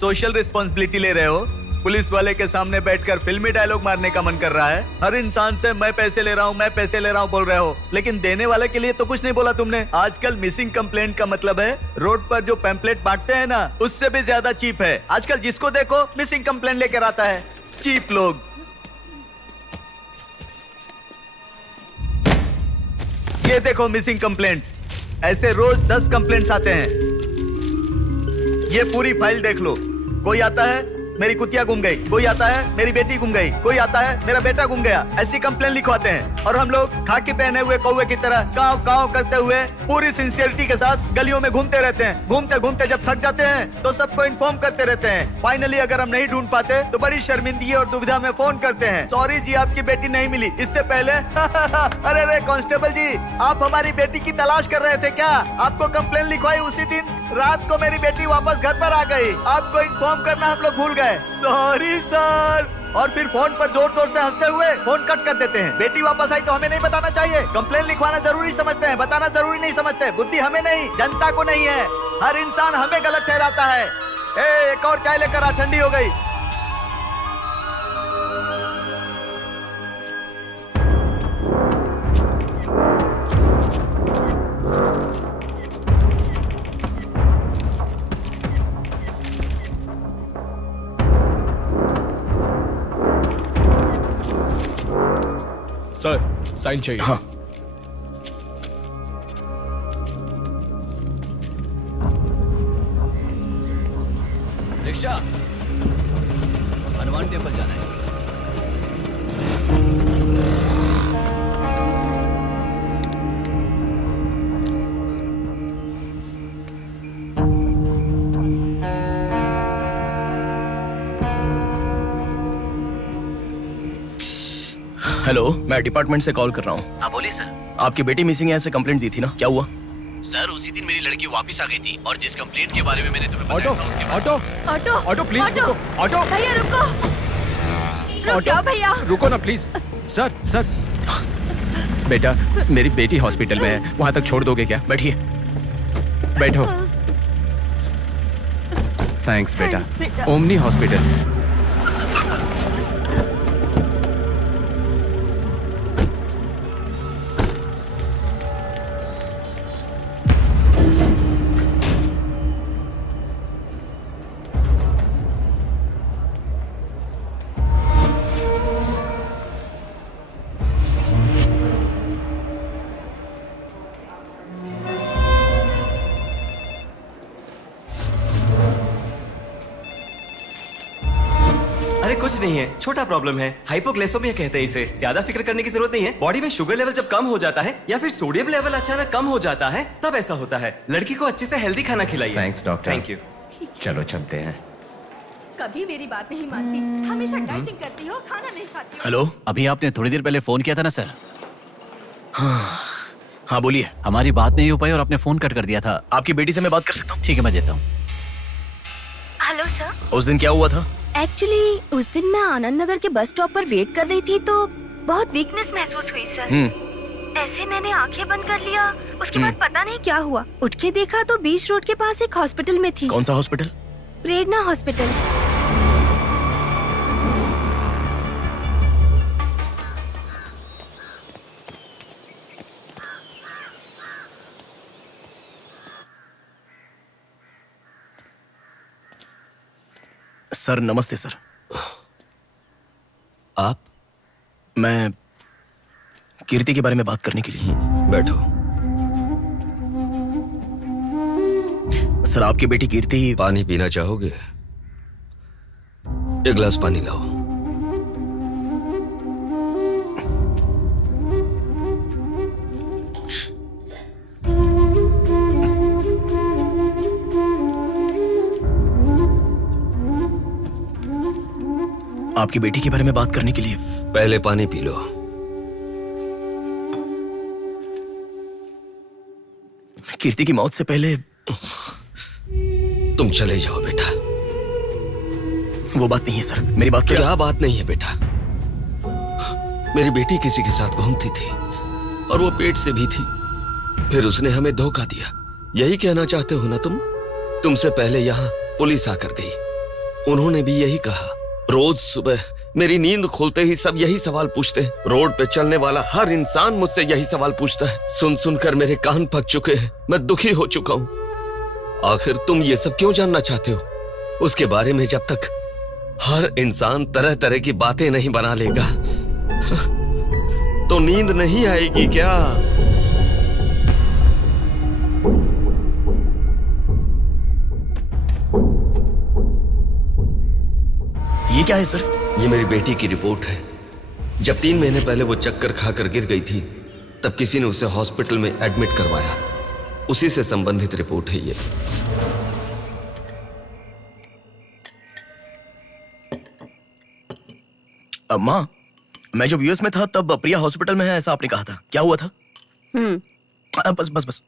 सोशल रिस्पॉन्सिबिलिटी ले रहे हो? पुलिस वाले के सामने बैठकर फिल्मी डायलॉग मारने का मन कर रहा है? हर इंसान से मैं पैसे ले रहा हूँ, मैं पैसे ले रहा हूँ बोल रहे हो, लेकिन देने वाले के लिए तो कुछ नहीं बोला तुमने। आजकल मिसिंग कंप्लेंट का मतलब है रोड पर जो पैम्पलेट बांटते हैं ना, उससे भी ज्यादा चीप है। आजकल जिसको देखो मिसिंग कंप्लेंट लेकर आता है, चीप लोग। ये देखो मिसिंग कंप्लेंट, ऐसे रोज 10 कंप्लेंट्स आते हैं। ये पूरी फाइल देख लो। कोई आता है मेरी कुतिया गुम गई, कोई आता है मेरी बेटी गुम गई, कोई आता है मेरा बेटा गुम गया, ऐसी कंप्लेंट लिखवाते हैं। और हम लोग खाकी पहने हुए कौवे की तरह काव काव करते हुए पूरी सिंसियरिटी के साथ गलियों में घूमते रहते हैं। घूमते घूमते जब थक जाते हैं तो सबको इन्फॉर्म करते रहते हैं। फाइनली अगर हम नहीं ढूंढ पाते तो बड़ी शर्मिंदगी और दुविधा में फोन करते हैं, सॉरी जी आपकी बेटी नहीं मिली। इससे पहले अरे अरे कांस्टेबल जी, आप हमारी बेटी की तलाश कर रहे थे क्या? आपको कंप्लेंट लिखवाई उसी दिन रात को मेरी बेटी वापस घर पर आ गई, आपको इन्फॉर्म करना हम लोग भूल गए, सॉरी सर। और फिर फोन पर जोर जोर से हंसते हुए फोन कट कर देते हैं। बेटी वापस आई तो हमें नहीं बताना चाहिए। कंप्लेंट लिखवाना जरूरी समझते हैं, बताना जरूरी नहीं समझते। बुद्धि हमें नहीं, जनता को नहीं है। हर इंसान हमें गलत ठहराता है। एक और चाय लेकर आ, ठंडी हो गई। सर साइन चाहिए। हाँ रिक्शा, हनुमान टेम्पल जाना है। हेलो, मैं डिपार्टमेंट से कॉल कर रहा हूँ। हाँ बोलिए सर। आपकी बेटी मिसिंग है ऐसे कंप्लेंट दी थी ना, क्या हुआ? सर उसी दिन मेरी लड़की वापस आ गई थी और जिस कंप्लेंट के बारे में मैंने तुम्हें ऑटो बताया था उसके ऑटो ऑटो ऑटो प्लीज रुको। ऑटो भैया रुको, रुक जाओ भैया। रुको ना प्लीज। सर सर, बेटा मेरी बेटी हॉस्पिटल में है, वहां तक छोड़ दोगे क्या? बैठिए। बैठो। थैंक्स बेटा। बेटा। Omni hospital. कुछ नहीं है, छोटा प्रॉब्लम है, हाइपोग्लाइसेमिया कहते हैं इसे। ज्यादा फिक्र करने की जरूरत नहीं है। बॉडी में शुगर लेवल जब कम हो जाता है या फिर सोडियम लेवल अचानक कम हो जाता है तब ऐसा होता है। लड़की को अच्छे से हेल्दी खाना खिलाइए। Thanks doctor. Thank you. चलो चलते हैं। कभी मेरी बात नहीं मानती, हमेशा डाइटिंग करती हो, खाना नहीं खाती हो। हेलो, अभी आपने थोड़ी देर पहले फोन किया था ना सर? हाँ बोलिए। हमारी बात नहीं हो पाई और आपने फोन कट कर दिया था। आपकी बेटी से मैं बात कर सकता हूँ? ठीक है, मैं देता हूँ। Hello sir. उस दिन क्या हुआ था? एक्चुअली उस दिन मैं आनंद नगर के बस स्टॉप पर वेट कर रही थी तो बहुत वीकनेस महसूस हुई सर। ऐसे मैंने आंखें बंद कर लिया। उसके बाद पता नहीं क्या हुआ, उठ के देखा तो बीच रोड के पास एक हॉस्पिटल में थी। कौन सा हॉस्पिटल? प्रेरणा हॉस्पिटल। सर नमस्ते सर। आप? मैं कीर्ति के बारे में बात करने के लिए। बैठो। सर आपकी बेटी कीर्ति। पानी पीना चाहोगे? एक गिलास पानी लाओ। आपकी बेटी के बारे में बात करने के लिए। पहले पानी पी लो। कीर्ति की मौत से पहले। तुम चले जाओ बेटा। वो बात नहीं है सर, मेरी बात क्या बात नहीं है बेटा? मेरी बेटी किसी के साथ घूमती थी और वो पेट से भी थी, फिर उसने हमें धोखा दिया। यही कहना चाहते हो ना तुम? तुमसे पहले यहाँ पुलिस आकर गई, उन्होंने भी यही कहा। रोज सुबह मेरी नींद खुलते ही सब यही सवाल पूछते हैं। रोड पे चलने वाला हर इंसान मुझसे यही सवाल पूछता है। सुन सुनकर मेरे कान पक चुके हैं, मैं दुखी हो चुका हूँ। आखिर तुम ये सब क्यों जानना चाहते हो? उसके बारे में जब तक हर इंसान तरह तरह की बातें नहीं बना लेगा तो नींद नहीं आएगी क्या? ये क्या है सर? ये मेरी बेटी की रिपोर्ट है। जब 3 महीने पहले वो चक्कर खाकर गिर गई थी तब किसी ने उसे हॉस्पिटल में एडमिट करवाया। उसी से संबंधित रिपोर्ट है ये। माँ, मैं जब यूएस में था तब प्रिया हॉस्पिटल में है ऐसा आपने कहा था। क्या हुआ था? बस बस बस।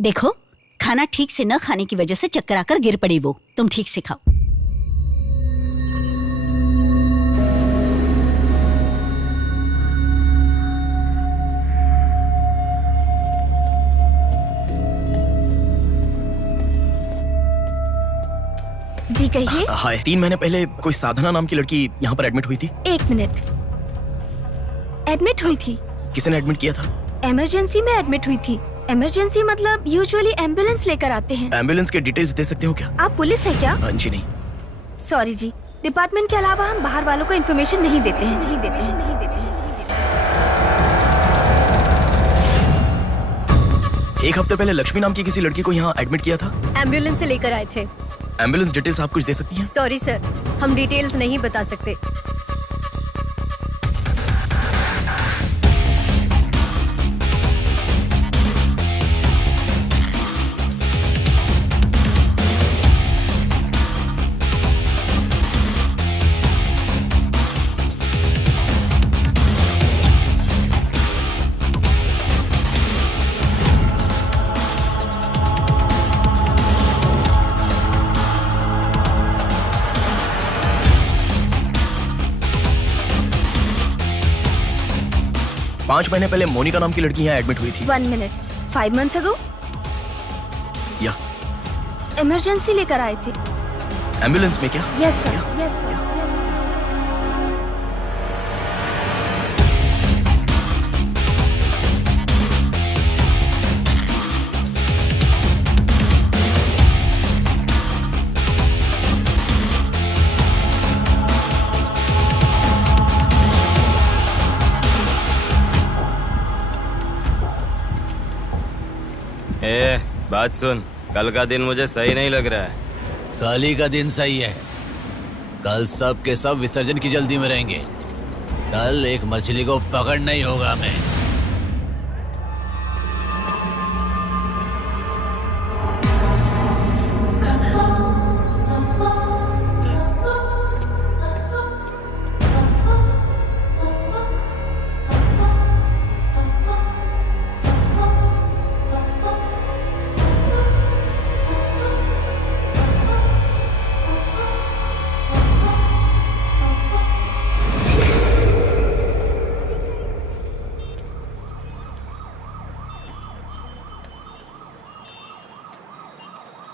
देखो, खाना ठीक से न खाने की वजह से चक्कर आकर गिर पड़ी वो। तुम ठीक से खाओ। जी कहिए। हाय। 3 महीने पहले कोई साधना नाम की लड़की यहाँ पर एडमिट हुई थी। 1 मिनट। एडमिट हुई थी? किसने एडमिट किया था? इमरजेंसी में एडमिट हुई थी। इमरजेंसी मतलब यूजुअली एम्बुलेंस लेकर आते हैं। एम्बुलेंस के डिटेल्स दे सकते हो क्या? आप पुलिस है क्या? जी नहीं। सॉरी जी, डिपार्टमेंट के अलावा हम बाहर वालों को इन्फॉर्मेशन नहीं देते हैं। नहीं देते हैं, नहीं देते हैं। 1 हफ्ते पहले लक्ष्मी नाम की किसी लड़की को यहाँ एडमिट किया था। एम्बुलेंस से लेकर आए थे। एम्बुलेंस डिटेल्स आप कुछ दे सकती हैं? सॉरी सर, हम डिटेल्स नहीं बता सकते। पांच महीने पहले मोनिका नाम की लड़की यहाँ एडमिट हुई थी। 1 मिनट। 5 months ago? या इमरजेंसी लेकर आए थे। एम्बुलेंस में क्या? Yes sir, yes sir, yes sir. बात सुन, कल का दिन मुझे सही नहीं लग रहा है। कल ही का दिन सही है, कल सब के सब विसर्जन की जल्दी में रहेंगे। कल एक मछली को पकड़ना ही होगा हमें।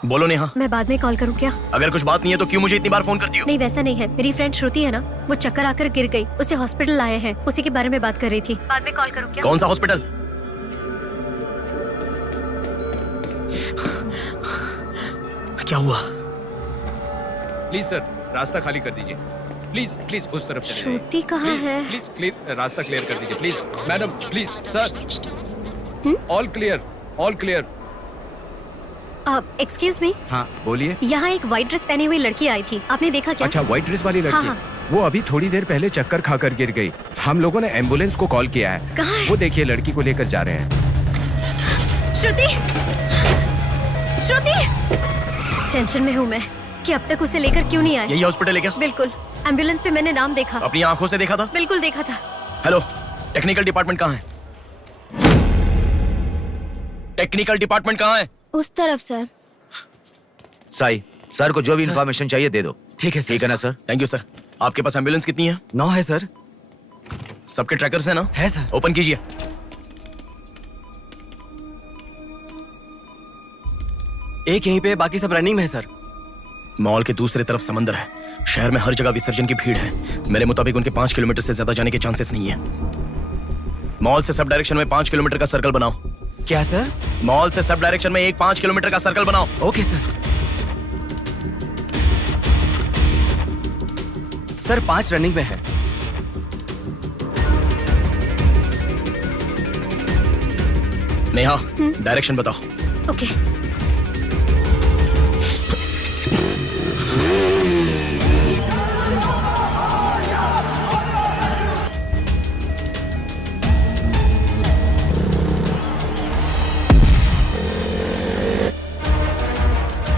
बोलो नेहा। मैं बाद में कॉल करूं क्या? अगर कुछ बात नहीं है तो क्यों मुझे इतनी बार फोन करती हो? नहीं वैसा नहीं है, मेरी फ्रेंड श्रुति है ना, वो चक्कर आकर गिर गई, उसे हॉस्पिटल लाए हैं, उसी के बारे में बात कर रही थी। बाद में कॉल करूं क्या? कौन सा हॉस्पिटल? क्या हुआ? प्लीज सर, रास्ता खाली कर दीजिए। प्लीज प्लीज उस तरफ चले जाइए। श्रुति कहाँ है? प्लीज क्लियर, रास्ता क्लियर कर दीजिए please. Madam please sir, all clear, all clear. Excuse me, हाँ बोलिए। यहाँ एक व्हाइट ड्रेस पहनी हुई लड़की आई थी, आपने देखा क्या? अच्छा, व्हाइट ड्रेस वाली लड़की? हाँ। वो अभी थोड़ी देर पहले चक्कर खाकर गिर गई। हम लोगों ने एम्बुलेंस को कॉल किया है। कहाँ है? वो देखिए लड़की को लेकर जा रहे हैं। श्रुति, श्रुति! टेंशन में हूँ मैं कि अब तक उसे लेकर क्यों नहीं आए। यही हॉस्पिटल है क्या? बिल्कुल, एम्बुलेंस पे मैंने नाम देखा। अपनी आंखों से देखा था? बिल्कुल देखा था। हेलो, टेक्निकल डिपार्टमेंट कहाँ है? टेक्निकल डिपार्टमेंट कहाँ है? उस तरफ सर। साई, सर को जो भी इंफॉर्मेशन चाहिए दे दो। ठीक है सर। ठीक है ना सर? Thank you sir. आपके पास एम्बुलेंस कितनी है? 9 है सर। सबके ट्रैकर्स है ना? है सर। ओपन कीजिए। एक यहीं पे, बाकी सब रनिंग में है सर। मॉल के दूसरे तरफ समंदर है। शहर में हर जगह विसर्जन की भीड़ है। मेरे मुताबिक उनके 5 किलोमीटर से ज्यादा जाने के चांसेस नहीं है। मॉल से सब डायरेक्शन में 5 किलोमीटर का सर्कल बनाओ। क्या सर? मॉल से सब डायरेक्शन में एक 5 किलोमीटर का सर्कल बनाओ। Okay sir. सर 5 रनिंग में है। नेहा, डायरेक्शन बताओ। ओके।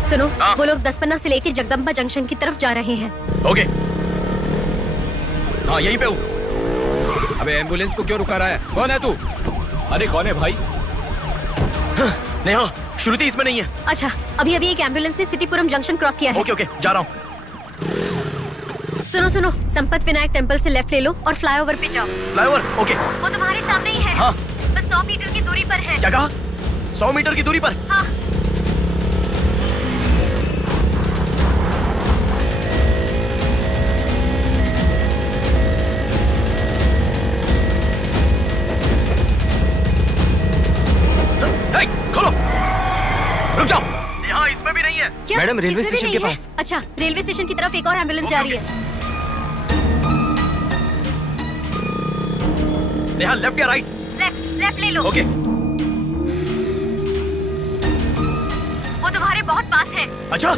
सुनो, वो लोग 10 से लेके जगदम्बा जंक्शन की तरफ जा रहे हैं। ओके। हाँ यहीं पे हूँ। अबे एम्बुलेंस को क्यों रुका रहा है? कौन है तू? अरे कौन है भाई? नेहा, श्रुति इसमें नहीं है। अच्छा, अभी अभी एक एम्बुलेंस ने सिटीपुरम जंक्शन क्रॉस किया है। ओके ओके, जा रहा हूँ। सुनो सुनो, संपत विनायक टेम्पल से लेफ्ट ले लो और फ्लाईओवर पे जाओ। फ्लाईओवर? ओके। वो तुम्हारे सामने ही है। हाँ। बस 100 मीटर की दूरी पर है। क्या कहा? 100 मीटर की दूरी पर? हाँ। खोलो, रुक जाओ। यहाँ इसमें भी नहीं है। क्या? मैडम, रेलवे इसमें भी स्टेशन के नहीं है? पास। अच्छा, रेलवे स्टेशन की तरफ एक और एम्बुलेंस जा रही है। नेहा, लेफ्ट या राइट? लेफ्ट ले लो। ओके। वो तुम्हारे बहुत पास है। अच्छा।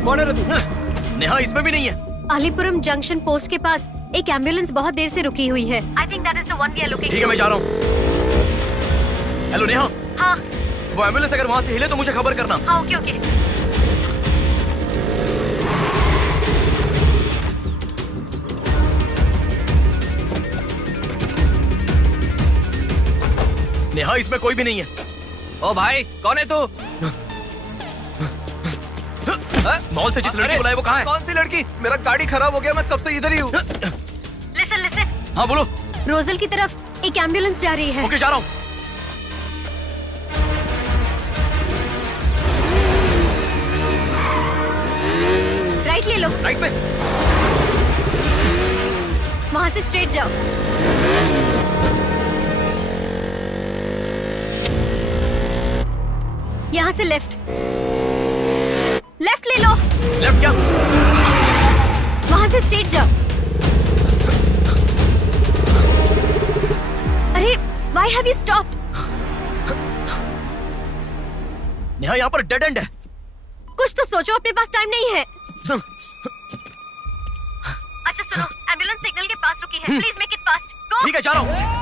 कौन है रे तू? नेहा, इसमें भी नहीं है। अलीपुरम जंक्शन पोस्ट के पास एक एम्बुलेंस बहुत देर से रुकी हुई है। I think that is the one we are looking for. ठीक है, मैं जा रहा हूँ। हेलो नेहा। हाँ वो एम्बुलेंस अगर वहाँ से हिले तो मुझे खबर करना। हाँ, ओके ओके। नेहा, इसमें कोई भी नहीं है। ओ भाई, कौन है तू? मॉल से जिस लड़की को लाए वो कहाँ है? कौन सी लड़की? मेरा गाड़ी खराब हो गया, मैं कब से इधर ही हूँ। लिसन। हाँ बोलो। रोजल की तरफ एक एम्बुलेंस जा रही है। ओके, जा रहा हूँ। राइट ले लो। राइट में? वहाँ से स्ट्रेट जाओ। यहाँ से लेफ्ट ले लो। लेफ्ट क्या? वहाँ से स्ट्रेट जाओ। अरे, why have you stopped? Neha, यहाँ पर डेड एंड है। कुछ तो सोचो, अपने पास टाइम नहीं है। अच्छा सुनो, एम्बुलेंस सिग्नल के पास रुकी है, प्लीज मेक इट फास्ट। गो। ठीक है, जा रहा हूँ।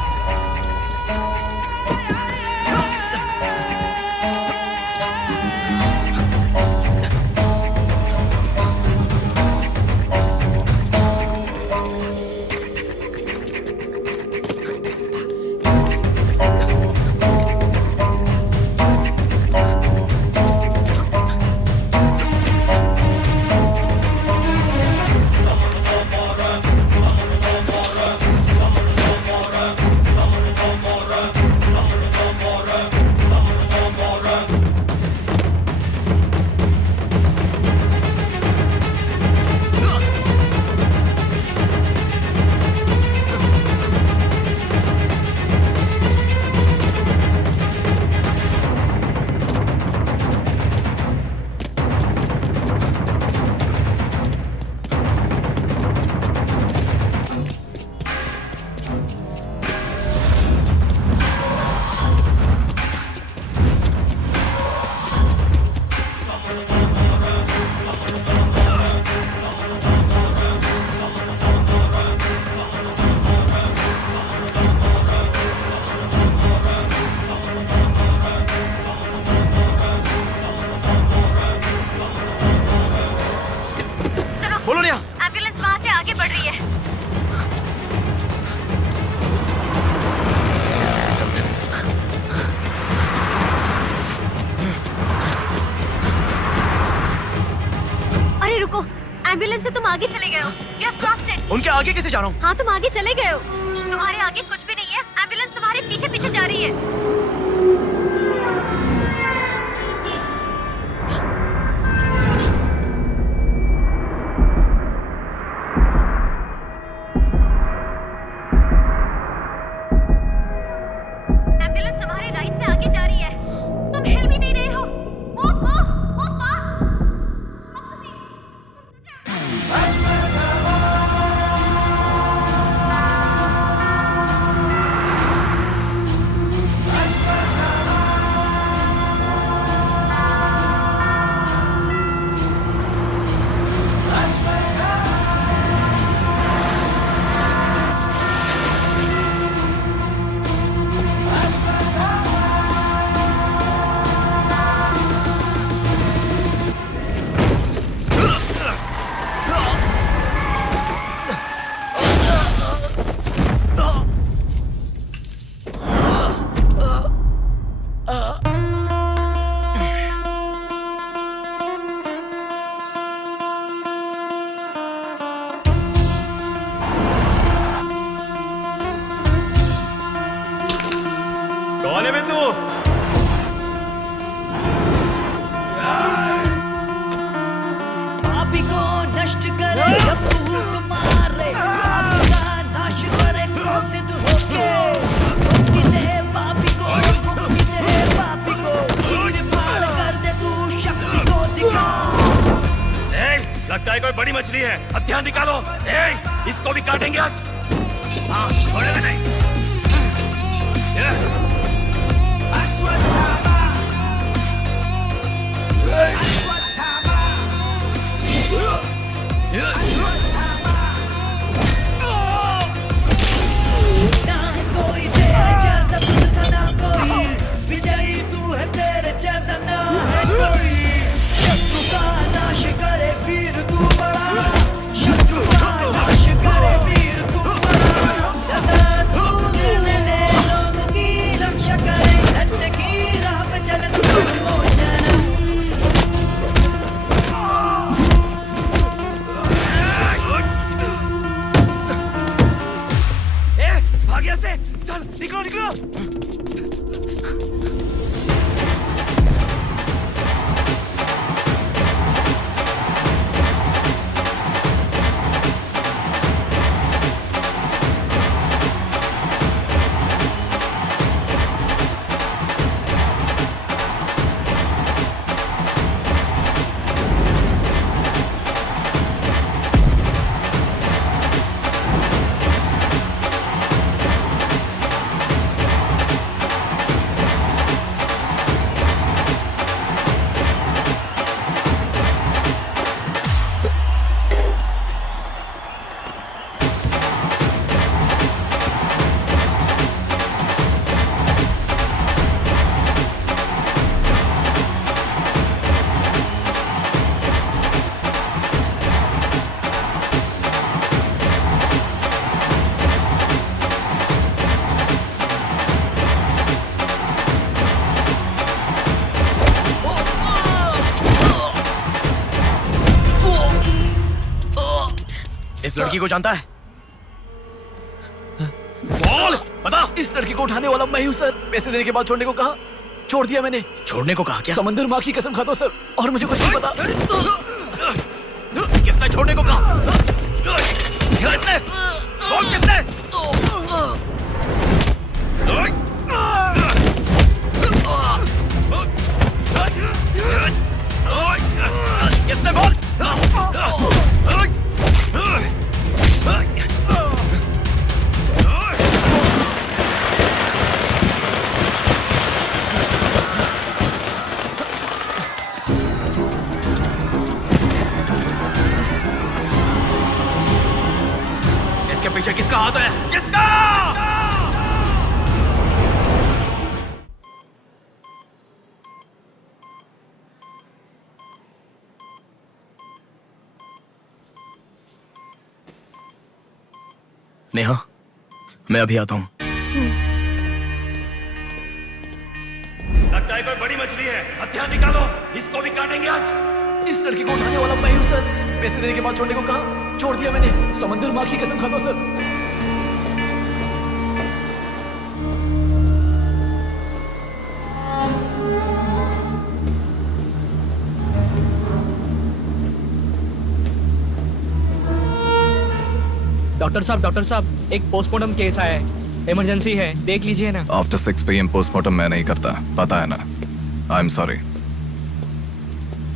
बोलो नेहा। एम्बुलेंस वहाँ से आगे बढ़ रही है। अरे रुको, एम्बुलेंस से तुम आगे चले गए हो। You have crossed it। उनके आगे कैसे जा रहा हूँ? हाँ, तुम आगे चले गए हो। तुम्हारे आगे कुछ भी नहीं है, एम्बुलेंस तुम्हारे पीछे पीछे जा रही है। एम्बुलेंस तुम्हारे राइट से आगे जा रही है, तुम हिल भी नहीं रहे हो। Move, move, move fast। कौन है बिंदु? पापी को नष्ट करे जब फूक मारे, पापी का नाश करे क्रोधित होके। मुक्ति दे पापी को, मुक्ति दे पापी को, चीर फाड़ कर दे तू शक्ति को दिखा। लगता है कोई बड़ी मछली है, अब ध्यान निकालो। इसको भी काटेंगे आज। हाँ, छोड़ेगा नहीं। ना है कोई तेरे जैसा, तुझसा ना कोई, विजयी तू है, तेरे जैसा ना है कोई। शत्रु का नाश करे वीर तू बड़ा, शत्रु का नाश करे वीर तू बड़ा। सदा तू निर्णय ले, लोगों की रक्षा करे, सत्य की राह पे चल तू निर्मोचन। भाग्य से चल, निकलो निकलो। इस लड़की को जानता है? बोल, बता। इस लड़की को उठाने वाला मैं हूँ सर। पैसे देने के बाद छोड़ने को कहा, छोड़ दिया मैंने। छोड़ने को कहा क्या? समंदर माँ की कसम खाता हूँ सर, और मुझे कुछ नहीं पता। किसने छोड़ने को कहा? किसने? बोल किसने? किसने? बोल। इसके पीछे किसका हाथ है? किसका? नेहा, मैं अभी आता हूं। लगता है कोई बड़ी मछली है। हथियार निकालो, इसको भी काटेंगे आज। इस लड़की को उठाने वाला मैं हूँ सर। पैसे देने के बाद छोड़ने को कहा, छोड़ दिया मैंने। समंदर माँ की कसम खाता हूँ सर। डॉक्टर साहब, एक पोस्टमार्टम केस आया है, इमरजेंसी है, देख लीजिए ना। आफ्टर 6 PM पोस्टमार्टम मैं नहीं करता, पता है ना। I am sorry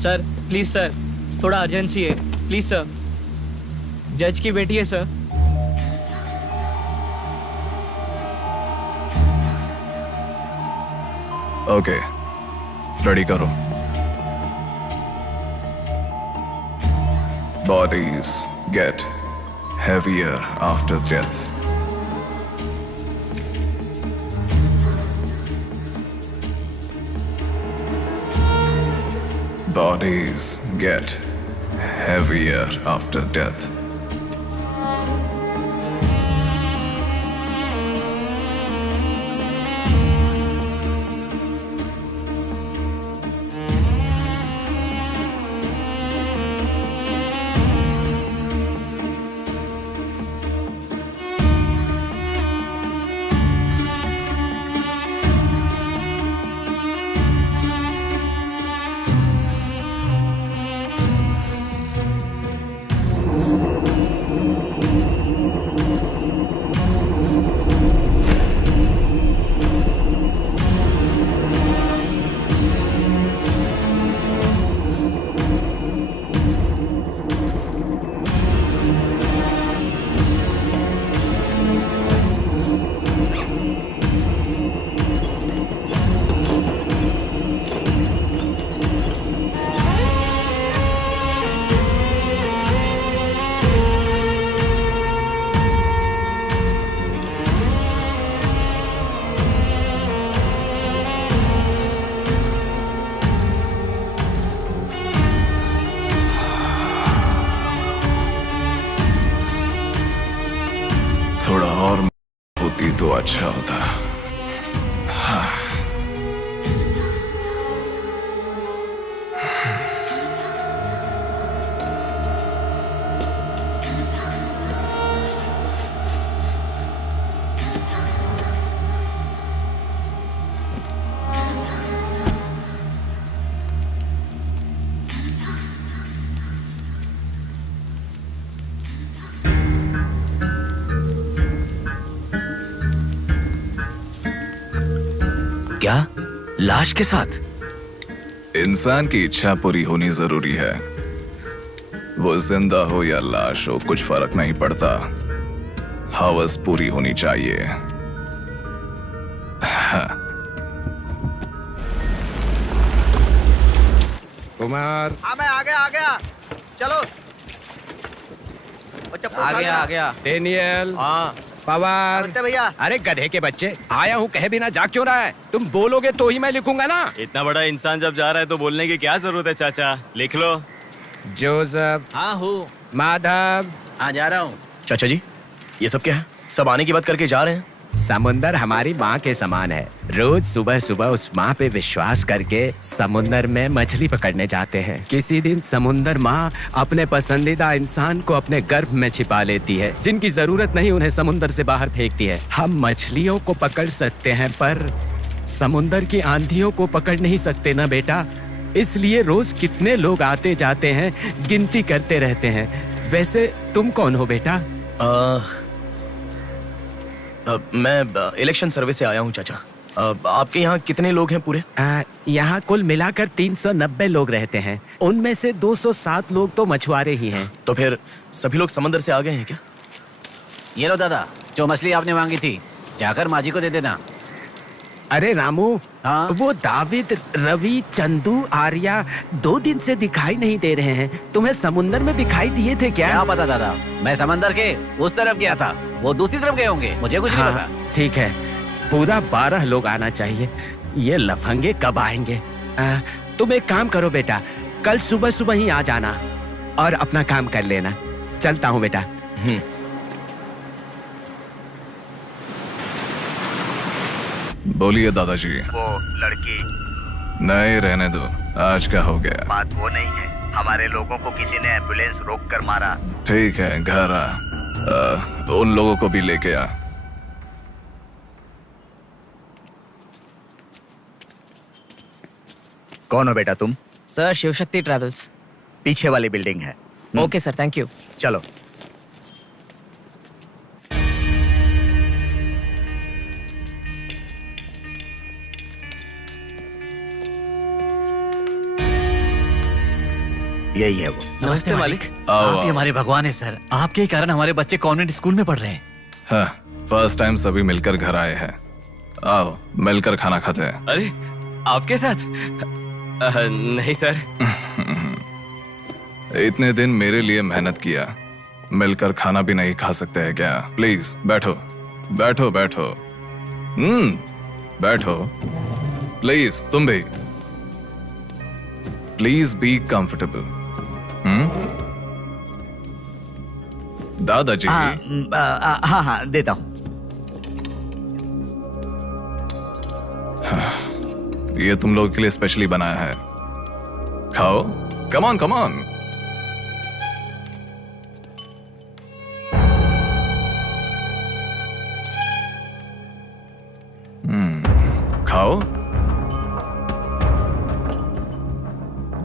sir, please sir, थोड़ा अर्जेंसी है, प्लीज सर। जज की बेटी है सर। ओके, रेडी करो। Bodies get heavier after death. Bodies get heavier after death. थोड़ा और होती तो अच्छा होता। क्या? लाश के साथ? इंसान की इच्छा पूरी होनी जरूरी है। वो जिंदा हो या लाश हो, कुछ फर्क नहीं पड़ता। हवस पूरी होनी चाहिए। कुमार, हाँ मैं आ गया। चलो। आ गया। डेनियल, हाँ। पवार। नमस्ते भैया। अरे गधे के बच्चे, आया हूँ कहे बिना जाग क्यों रहा है? तुम बोलोगे तो ही मैं लिखूंगा ना। इतना बड़ा इंसान जब जा रहा है तो बोलने की क्या जरूरत है चाचा? लिख लो। जोसेफ। हाँ हूँ। माधव। हाँ जा रहा हूँ। चाचा जी, ये सब क्या है? सब आने की बात करके जा रहे हैं। समुंदर हमारी माँ के समान है। रोज सुबह सुबह उस माँ पे विश्वास करके समुंदर में मछली पकड़ने जाते हैं। किसी दिन समुंदर माँ अपने पसंदीदा इंसान को अपने गर्भ में छिपा लेती है। जिनकी जरूरत नहीं उन्हें समुंदर से बाहर फेंकती है। हम मछलियों को पकड़ सकते हैं पर समुंदर की आंधियों को पकड़ नहीं सकते ना बेटा। इसलिए रोज कितने लोग आते जाते हैं, गिनती करते रहते हैं। वैसे तुम कौन हो बेटा? मैं इलेक्शन सर्वे से आया हूँ चाचा। आपके यहाँ कितने लोग हैं पूरे? यहाँ कुल मिलाकर 390 लोग रहते हैं। उनमें से 207 लोग तो मछुआरे ही हैं। तो फिर सभी लोग समंदर से आ गए हैं क्या? ये लो दादा, जो मछली आपने मांगी थी, जाकर माँ जी को दे देना। अरे रामू, वो दाविद, रवि, चंदू, आर्या 2 दिन से दिखाई नहीं दे रहे हैं। तुम्हें समुंदर में दिखाई दिए थे क्या? पता दादा, मैं समंदर के उस तरफ गया था, वो दूसरी तरफ गए होंगे, मुझे कुछ नहीं पता। ठीक है, पूरा 12 लोग आना चाहिए। ये लफंगे कब आएंगे? तुम एक काम करो बेटा, कल सुबह सुबह ही आ जाना और अपना काम कर लेना। चलता हूँ बेटा। बोलिए दादाजी। वो लड़की नहीं, रहने दो। आज क्या हो गया? बात वो नहीं है, हमारे लोगों को किसी ने एम्बुलेंस रोक कर मारा। ठीक है, घर आ। उन लोगों को भी लेके आ। कौन हो बेटा तुम? Sir, Shivshakti travels. पीछे वाली बिल्डिंग है। Okay sir, thank you. चलो। यही है वो। नमस्ते मालिक। आओ, आप आओ। ही हमारे भगवान है सर। आपके ही कारण हमारे बच्चे कॉन्वेंट स्कूल में पढ़ रहे हैं। हाँ, फर्स्ट टाइम सभी मिलकर घर आए हैं। आओ, मिलकर खाना खाते हैं। अरे, आपके साथ? नहीं सर। इतने दिन मेरे लिए मेहनत किया, मिलकर खाना भी नहीं खा सकते हैं क्या? प्लीज बैठो, बैठो, बैठो। बैठो। प्लीज तुम भी। Please be comfortable. दादाजी। हाँ, देता हूँ। ये तुम लोगों के लिए स्पेशली बनाया है। खाओ। Come on, come on. खाओ,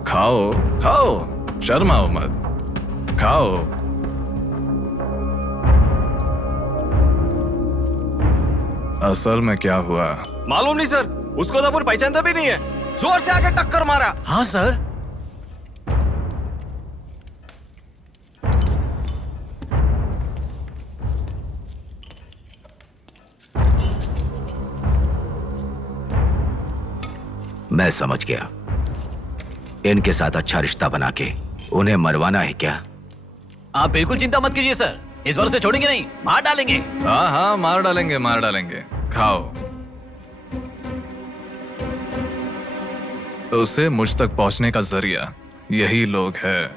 खाओ, खाओ। शर्माओ मत, खाओ। असल में क्या हुआ मालूम नहीं सर, उसको तो अपन पहचानता भी नहीं है। जोर से आके टक्कर मारा। हाँ सर। मैं समझ गया। इनके साथ अच्छा रिश्ता बना के उन्हें मरवाना है क्या? आप बिल्कुल चिंता मत कीजिए सर, इस बार उसे छोड़ेंगे नहीं, मार डालेंगे। हाँ हाँ, मार डालेंगे, मार डालेंगे। खाओ। उसे मुझ तक पहुंचने का जरिया यही लोग है,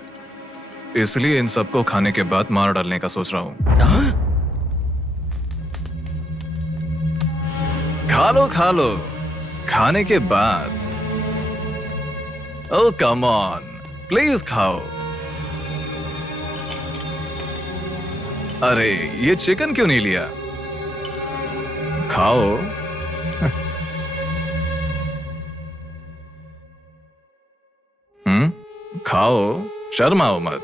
इसलिए इन सबको खाने के बाद मार डालने का सोच रहा हूं। खा लो, खा लो। खाने के बाद। ओह कम ऑन, प्लीज खाओ। अरे, ये चिकन क्यों नहीं लिया? खाओ। खाओ, शर्माओ मत।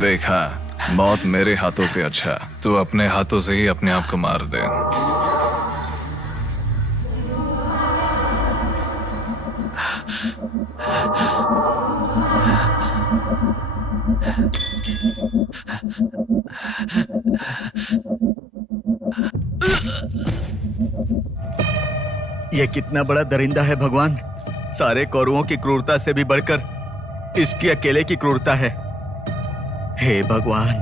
देखा, मौत मेरे हाथों से अच्छा तू अपने हाथों से ही अपने आप को मार दे। ये कितना बड़ा दरिंदा है भगवान। सारे कौरवों की क्रूरता से भी बढ़कर इसकी अकेले की क्रूरता है। हे भगवान।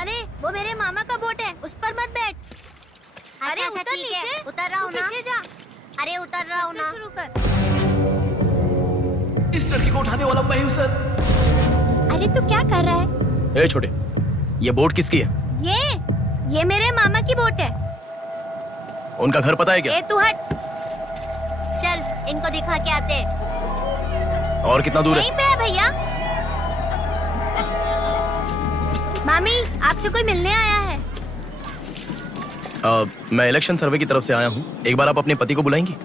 अरे वो मेरे मामा का बोट है, उस पर मत बैठ। अरे अच्छा, उतर ठीक है, नीचे, उतर रहा हूँ ना। पीछे जा। अरे उतर रहा हूँ फिर से ना। शुरू कर। इस लड़की को उठाने वाला मैं हूँ सर। अरे तू क्या कर रहा है? ए छोटे, ये बोट किसकी है? ये मेरे मामा की बोट है। उनका घर पता है क्या? ए तू हट। चल इनको दिखा के आते। और कितना दूर है? यहीं पे है भैया। मामी आपसे कोई मिलने आया है। मैं इलेक्शन सर्वे की तरफ से आया हूँ। एक बार आप अपने पति को बुलाएंगी?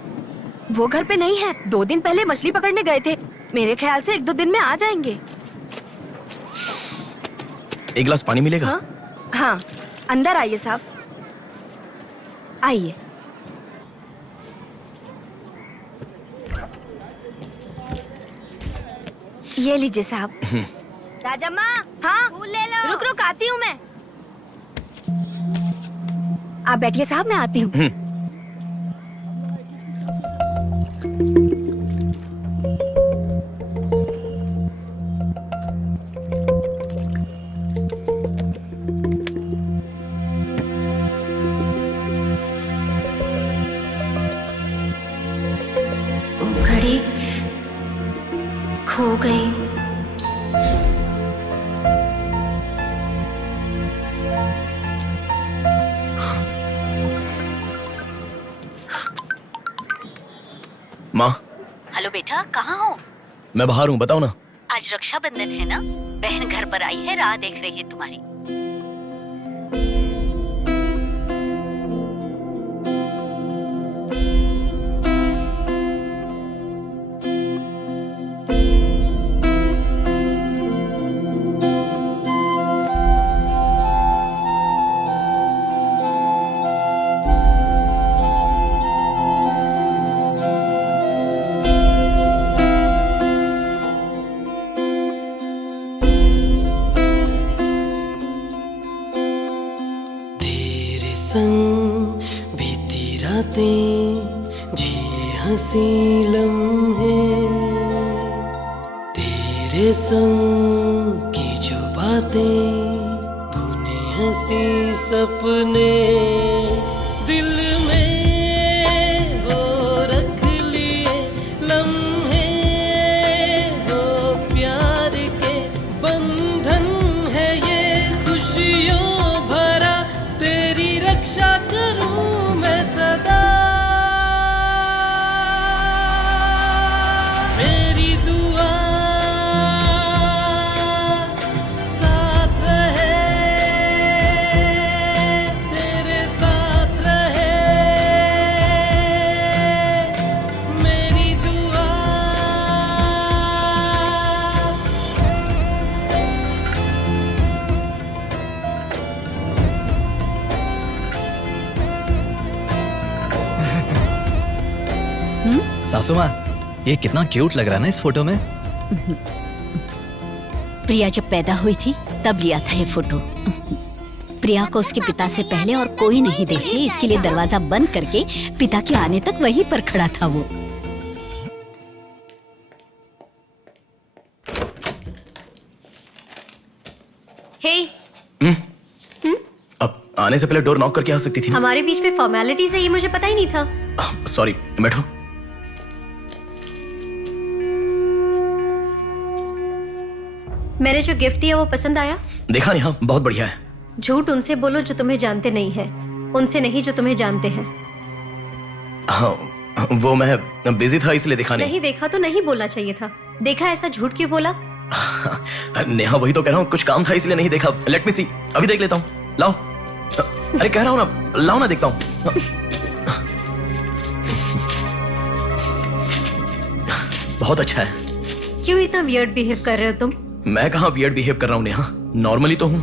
वो घर पे नहीं है, 2 दिन पहले मछली पकड़ने गए थे। मेरे ख्याल से 1-2 दिन में आ जाएंगे। एक गिलास पानी मिलेगा? हाँ, अंदर आइए साहब, आइए। ये लीजिए साहब। राजम्मा, हाँ फूल ले लो। रुक रुक आती हूँ मैं। आप बैठिए साहब, मैं आती हूँ। घड़ी खो गई। माँ, हेलो बेटा, कहाँ हो? मैं बाहर हूँ, बताओ ना। आज रक्षाबंधन है ना, बहन घर पर आई है, राह देख रही है तुम्हारी। संग बीती रातें जिए हंसी लम्हे, तेरे संग की जो बातें बुने हंसी सपने, दिल में वो रख लिए लम्हे, वो प्यार के बंधन है ये खुशियों भरा, तेरी रक्षा करूं मैं सदा, मेरी दुआ साथ रहे, तेरे साथ रहे, मेरी दुआ। सासू माँ, ये कितना क्यूट लग रहा है ना इस फोटो में। प्रिया जब पैदा हुई थी तब लिया था ये फोटो। प्रिया को उसके पिता से पहले और कोई नहीं देखे, इसके लिए दरवाजा बंद करके पिता के आने तक वहीं पर खड़ा था वो। हे, अब आने से पहले डोर नॉक करके आ सकती थी ना? हमारे बीच में फॉर्मेलिटीज है, ये मुझे पता ही नहीं था। सॉरी, बैठो। मैंने जो गिफ्ट दिया वो पसंद आया? देखा नेहा, बहुत बढ़िया है। झूठ उनसे बोलो जो तुम्हें जानते नहीं है, उनसे नहीं जो तुम्हें जानते हैं। हाँ, वो मैं बिजी था इसलिए देखा नहीं। नहीं देखा तो नहीं बोलना चाहिए था। देखा ऐसा झूठ क्यों बोला? नेहा वही तो कह रहा हूँ, कुछ काम था इसलिए नहीं देखा। लेट मी सी, अभी देख लेता हूँ। लाओ। अरे कह रहा हूँ ना, लाओ ना, देखता हूँ। बहुत अच्छा है। क्यों इतना वियर्ड बिहेव कर रहे हो तुम? मैं कहाँ वियर्ड बिहेव कर रहा हूँ नेहा, नॉर्मली तो हूँ।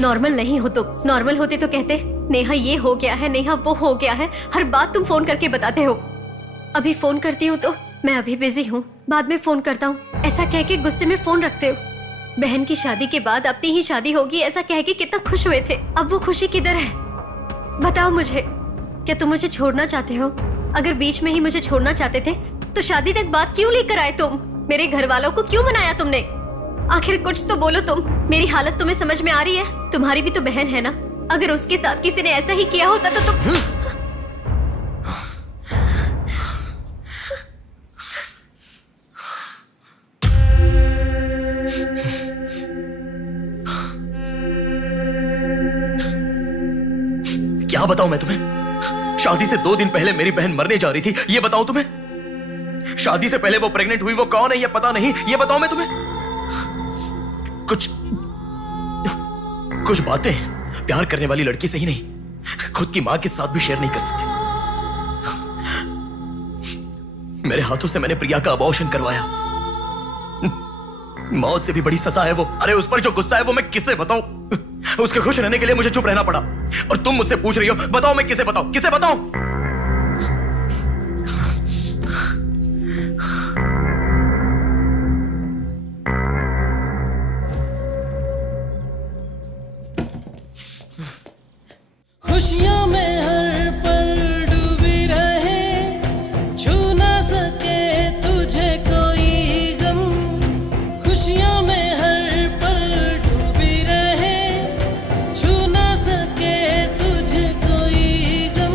नॉर्मल नहीं हो तुम। नॉर्मल होते तो कहते नेहा ये हो गया है, नेहा वो हो गया है। हर बात तुम फोन करके बताते हो। अभी फोन करती हूँ तो मैं अभी बिजी हूँ, बाद में फोन करता हूँ, ऐसा कह के गुस्से में फोन रखते हो। बहन की शादी के बाद अपनी ही शादी होगी ऐसा कह के कितना खुश हुए थे, अब वो खुशी किधर है? बताओ मुझे, क्या तुम मुझे छोड़ना चाहते हो? अगर बीच में ही मुझे छोड़ना चाहते थे तो शादी तक बात क्यों लेकर आए तुम? मेरे घर वालों को क्यों मनाया तुमने? आखिर कुछ तो बोलो तुम। मेरी हालत तुम्हें समझ में आ रही है? तुम्हारी भी तो बहन है ना, अगर उसके साथ किसी ने ऐसा ही किया होता तो तुम क्या बताऊं मैं तुम्हें? शादी से 2 दिन पहले मेरी बहन मरने जा रही थी, ये बताऊं तुम्हें? शादी से पहले वो प्रेग्नेंट हुई, वो कौन है ये पता नहीं, ये बताऊं मैं तुम्हें? कुछ बातें प्यार करने वाली लड़की से ही नहीं, खुद की मां के साथ भी शेयर नहीं कर सकते। मेरे हाथों से मैंने प्रिया का अबॉर्शन करवाया। मौत से भी बड़ी सजा है वो। अरे उस पर जो गुस्सा है वो मैं किसे बताऊं? उसके खुश रहने के लिए मुझे चुप रहना पड़ा, और तुम मुझसे पूछ रही हो बताओ मैं किसे बताऊं, किसे बताऊं? खुशियों में हर पल डूबी रहे, छू ना सके तुझे कोई गम। खुशियों में हर पल डूबी रहे, छू ना सके तुझे कोई गम।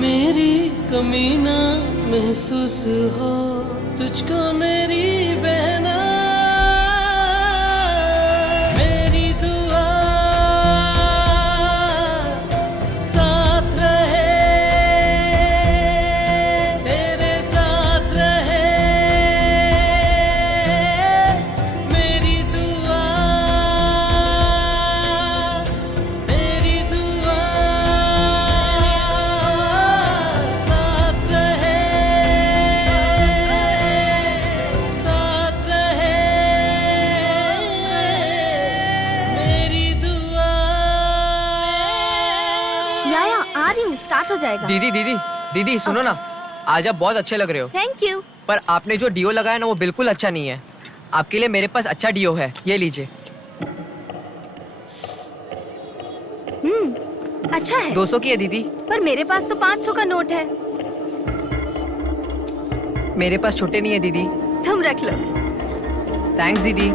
मेरी कमी ना महसूस हो तुझको मेरी बहना। मेरी दुआ साथ रहे, तेरे साथ रहे। मेरी दुआ, मेरी दुआ साथ रहे, साथ रहे। मेरी दुआ। याया आ रही हूँ, स्टार्ट हो जाएगा। दीदी दीदी दीदी सुनो ना, आज आप बहुत अच्छे लग रहे हो। Thank you. पर आपने जो डीओ लगाया ना वो बिल्कुल अच्छा नहीं है। आपके लिए मेरे पास अच्छा डीओ है, ये लीजिए। अच्छा है। 200 की है दीदी। पर मेरे पास तो 500 का नोट है। मेरे पास छोटे नहीं है दीदी। तुम रख लो। थैंक्स दीदी।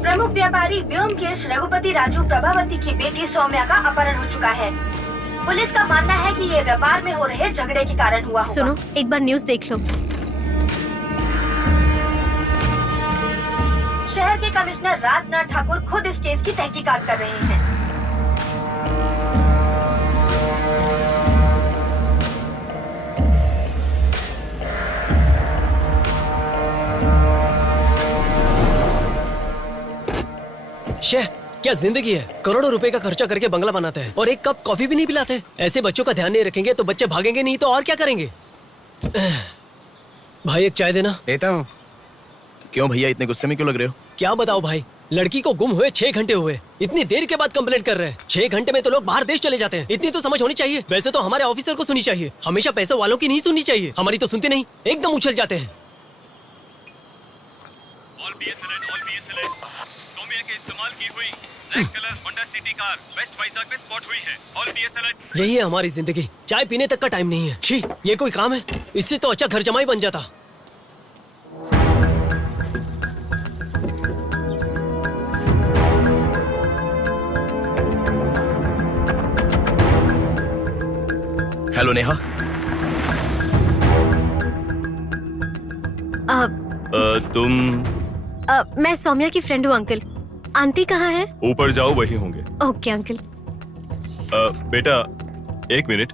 प्रमुख व्यापारी व्योमकेश रघुपति राजू प्रभावती की बेटी सौम्या का अपहरण हो चुका है। पुलिस का मानना है कि ये व्यापार में हो रहे झगड़े के कारण हुआ होगा। सुनो, एक बार न्यूज़ देख लो। शहर के कमिश्नर राजनाथ ठाकुर खुद इस केस की तहकीकात कर रहे हैं। शे, क्या जिंदगी है। करोड़ों रुपए का खर्चा करके बंगला बनाते हैं और एक कप कॉफी भी नहीं पिलाते। ऐसे बच्चों का ध्यान नहीं रखेंगे तो बच्चे भागेंगे नहीं तो और क्या करेंगे। भाई एक चाय देना। देता हूँ। क्यों भैया इतने गुस्से में क्यों लग रहे हो? क्या बताओ भाई, लड़की को गुम हुए 6 घंटे हुए, इतनी देर के बाद कंप्लेंट कर रहे हैं। 6 घंटे में तो लोग बाहर देश चले जाते हैं। इतनी तो समझ होनी चाहिए। वैसे तो हमारे ऑफिसर को सुनी चाहिए, हमेशा पैसे वालों की नहीं सुननी चाहिए। हमारी तो सुनते नहीं, एकदम उछल जाते हैं। सौम्या के इस्तेमाल की हुई black colour Honda City car west Vizag में स्पॉट हुई है। All PS alert. यही है हमारी जिंदगी, चाय पीने तक का टाइम नहीं है। छी, ये कोई काम है? इससे तो अच्छा घर जमाई बन जाता। हेलो नेहा। तुम मैं सौम्या की फ्रेंड हूँ अंकल। आंटी कहाँ है? ऊपर जाओ, वही होंगे। Okay uncle. बेटा एक मिनट।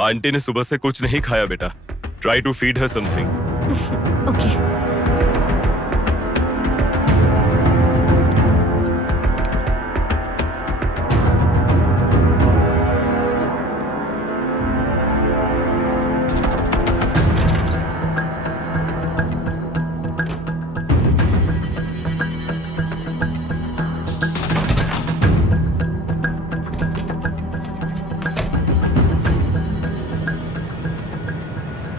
आंटी ने सुबह से कुछ नहीं खाया बेटा। Try to feed her something. Okay.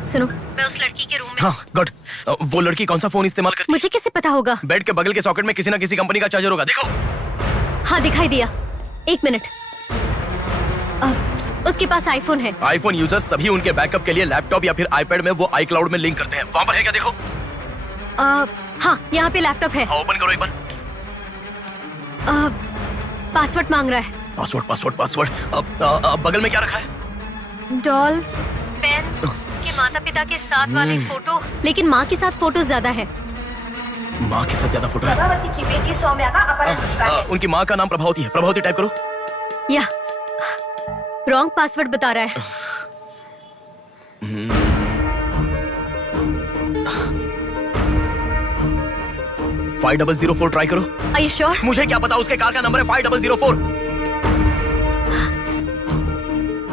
सुनो, मैं उस लड़की के रूम में। हाँ गुड। वो लड़की कौन सा फोन इस्तेमाल करती है? मुझे कैसे पता होगा? बेड के बगल के सॉकेट में किसी ना किसी कंपनी का चार्जर होगा, देखो। हाँ दिखाई दिया। एक मिनट। उसके पास आईफोन है। आईफोन यूजर्स सभी उनके बैकअप के लिए लैपटॉप या फिर आईपैड में वो iCloud में लिंक करते हैं। वहाँ पर है क्या, देखो। हाँ यहाँ पे लैपटॉप है। ओपन करो एक बार। पासवर्ड मांग रहा है। Password password password. बगल में क्या रखा है? डॉल्स, पेन्स के माता पिता के साथ वाली फोटो, लेकिन माँ के साथ फोटो ज्यादा है। माँ के साथ ज्यादा फोटो है। प्रभावती की बेटी सौम्या का अपहरण हो चुका है। उनकी माँ का नाम प्रभावती है। प्रभावती टाइप करो। या रॉन्ग पासवर्ड बता रहा है। 5004 ट्राई करो। Are you sure? मुझे क्या पता, उसके कार का नंबर है 5004।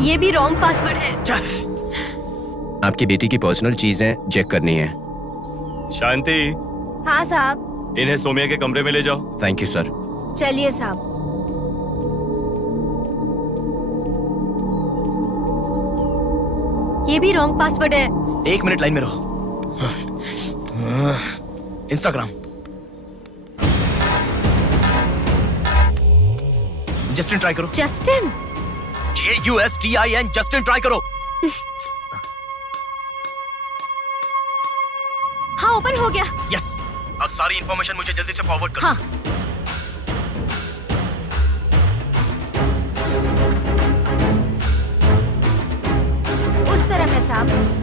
ये भी रॉन्ग पासवर्ड है। आपकी बेटी की पर्सनल चीजें चेक करनी है। शांति, हाँ साहब। इन्हें सोमिया के कमरे में ले जाओ। Thank you sir. चलिए साहब। ये भी रॉन्ग पासवर्ड है। 1 मिनट लाइन में रहो। इंस्टाग्राम। जस्टिन ट्राई करो। जस्टिन? JUSTIN, जस्टिन ट्राई करो। हाँ ओपन हो गया। यस। अब सारी इंफॉर्मेशन मुझे जल्दी से फॉरवर्ड करो। हाँ। उस तरफ है साहब।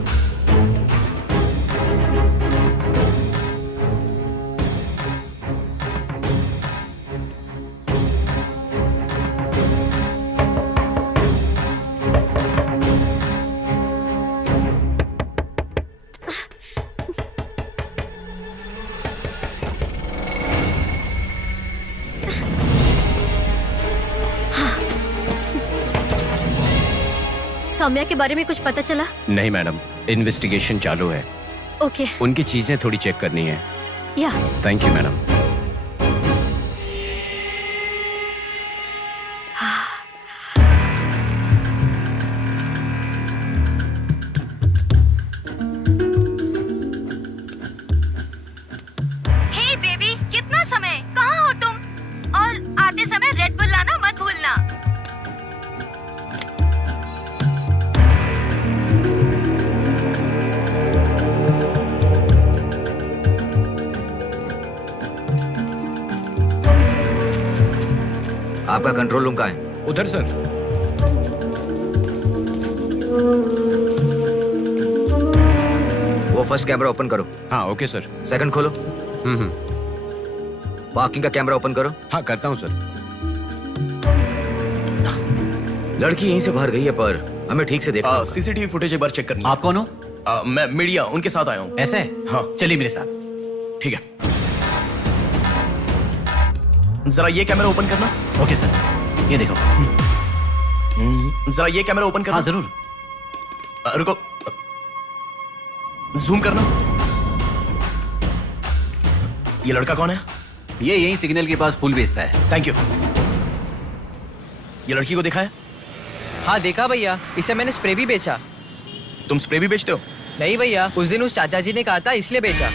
सौम्या के बारे में कुछ पता चला? नहीं मैडम, इन्वेस्टिगेशन चालू है। ओके। उनकी चीजें थोड़ी चेक करनी है। या thank you madam. Hey baby, कितना समय? कहाँ हो तुम? और आते समय रेड बुल लाना मत भूलना। आपका कंट्रोल रूम कहाँ है? उधर सर। वो फर्स्ट कैमरा ओपन करो। हाँ ओके सर। सेकंड खोलो। पार्किंग का कैमरा ओपन करो। हाँ करता हूँ सर। लड़की यहीं से बाहर गई है, पर हमें ठीक से देखना। सीसीटीवी फुटेज एक बार चेक करनी है। आप कौन हो? मैं मीडिया, उनके साथ आया हूँ। ऐसे? हाँ चलिए मेरे साथ। ठीक है। जरा ये कैमरा ओपन करना। ओके सर, ये देखो। जरा ये कैमरा ओपन करना। हाँ जरूर। रुको, जूम करना। ये लड़का कौन है? ये यही सिग्नल के पास फूल बेचता है। Thank you. ये लड़की को देखा है? हाँ देखा भैया, इसे मैंने स्प्रे भी बेचा। तुम स्प्रे भी बेचते हो? नहीं भैया, उस दिन उस चाचा जी ने कहा था इसलिए बेचा।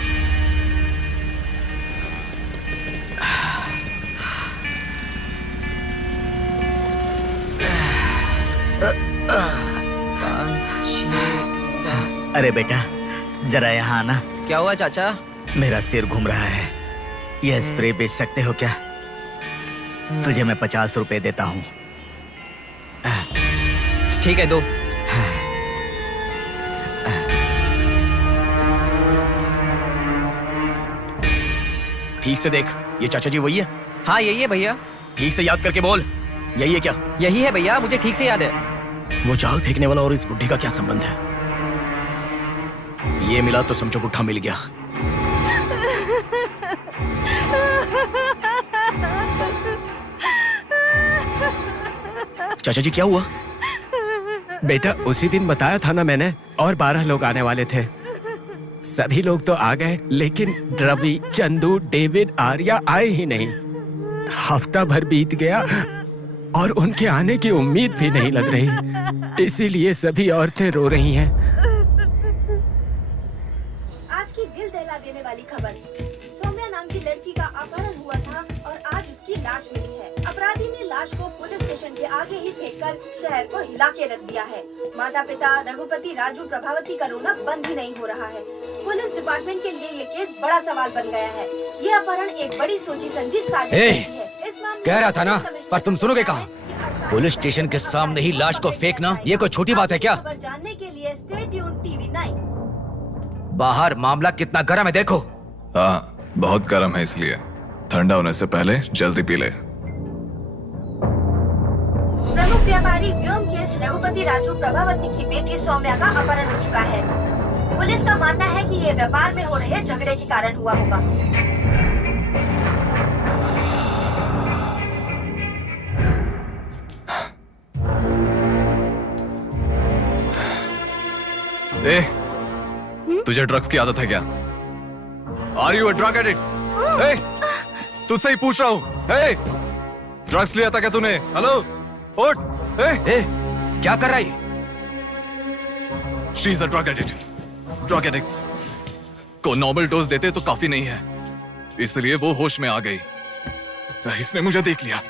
अरे बेटा, जरा यहाँ आना। क्या हुआ चाचा? मेरा सिर घूम रहा है। यह स्प्रे बेच सकते हो क्या? तुझे मैं 50 रुपए देता हूँ। ठीक है, दो। ठीक से देख, ये चाचा जी वही है? हाँ यही है भैया। ठीक से याद करके बोल, यही है क्या? यही है भैया, मुझे ठीक से याद है। वो जाल फेंकने वाला और इस बुढ़े का क्या संबंध है? ये मिला तो समझो बुढ़ा मिल गया। चाचा जी क्या हुआ? बेटा उसी दिन बताया था ना मैंने, और 12 लोग आने वाले थे। सभी लोग तो आ गए, लेकिन रवि, चंदू, डेविड, आर्या आए ही नहीं। हफ्ता भर बीत गया और उनके आने की उम्मीद भी नहीं लग रही। इसीलिए सभी औरतें रो रही हैं। आज की दिल दहला देने वाली खबर, सौम्या नाम की लड़की का अपहरण हुआ था और आज उसकी लाश मिली है। अपराधी ने लाश को पुलिस स्टेशन के आगे ही फेंककर शहर को हिला के रख दिया है। माता पिता रघुपति, राजू, प्रभावती का रोना बंद ही नहीं हो रहा है। पुलिस डिपार्टमेंट के लिए ये केस बड़ा सवाल बन गया है। ये अपहरण एक बड़ी सोची समझी साजिश है। कह रहा था ना, पर तुम सुनोगे कहाँ? पुलिस स्टेशन के सामने ही लाश को फेंकना ये कोई छोटी बात है क्या? जानने के लिए स्टे ट्यून्ड टीवी 9। बाहर मामला कितना गर्म है देखो। हाँ बहुत गर्म है, इसलिए ठंडा होने से पहले जल्दी पी ले। प्रमुख व्यापारी व्योमकेश रघुपति राजू प्रभावती की बेटी सौम्या का अपहरण हो चुका है। पुलिस का मानना है कि ये व्यापार में हो रहे झगड़े के कारण हुआ होगा। ए, तुझे ड्रग्स की आदत है क्या? Are you a drug addict? तुझसे ही पूछ रहा हूँ। ड्रग्स लिया था क्या तूने? हेलो, उठ। क्या कर रहा है? She is a drug addict. Drug addicts को नॉर्मल डोज देते तो काफी नहीं है, इसलिए वो होश में आ गई। इसने मुझे देख लिया।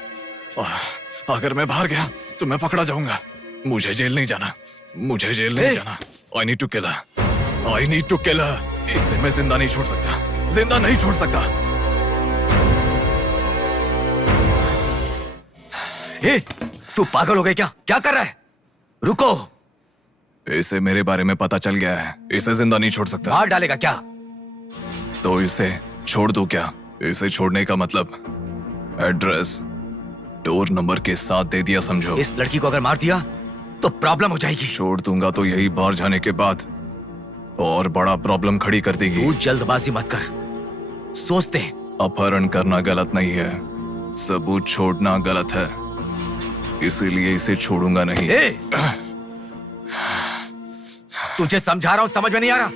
अगर मैं बाहर गया तो मैं पकड़ा जाऊंगा। मुझे जेल नहीं जाना, मुझे जेल नहीं जाना। I need to kill her. I need to kill her. इसे मैं जिंदा नहीं छोड़ सकता, जिंदा नहीं छोड़ सकता। तू पागल हो गया क्या? क्या कर रहा है? रुको। इसे मेरे बारे में पता चल गया है, इसे जिंदा नहीं छोड़ सकता। मार डालेगा क्या? तो इसे छोड़ दूं क्या? इसे छोड़ने का मतलब एड्रेस डोर नंबर के साथ दे दिया समझो। इस लड़की को अगर मार दिया तो प्रॉब्लम हो जाएगी। छोड़ दूंगा तो यही बाहर जाने के बाद और बड़ा प्रॉब्लम खड़ी कर देगी। तू जल्दबाजी मत कर, सोचते। अपहरण करना गलत नहीं है, सबूत छोड़ना गलत है, इसीलिए इसे छोड़ूंगा नहीं। तुझे समझा रहा हूं, समझ में नहीं आ रहा?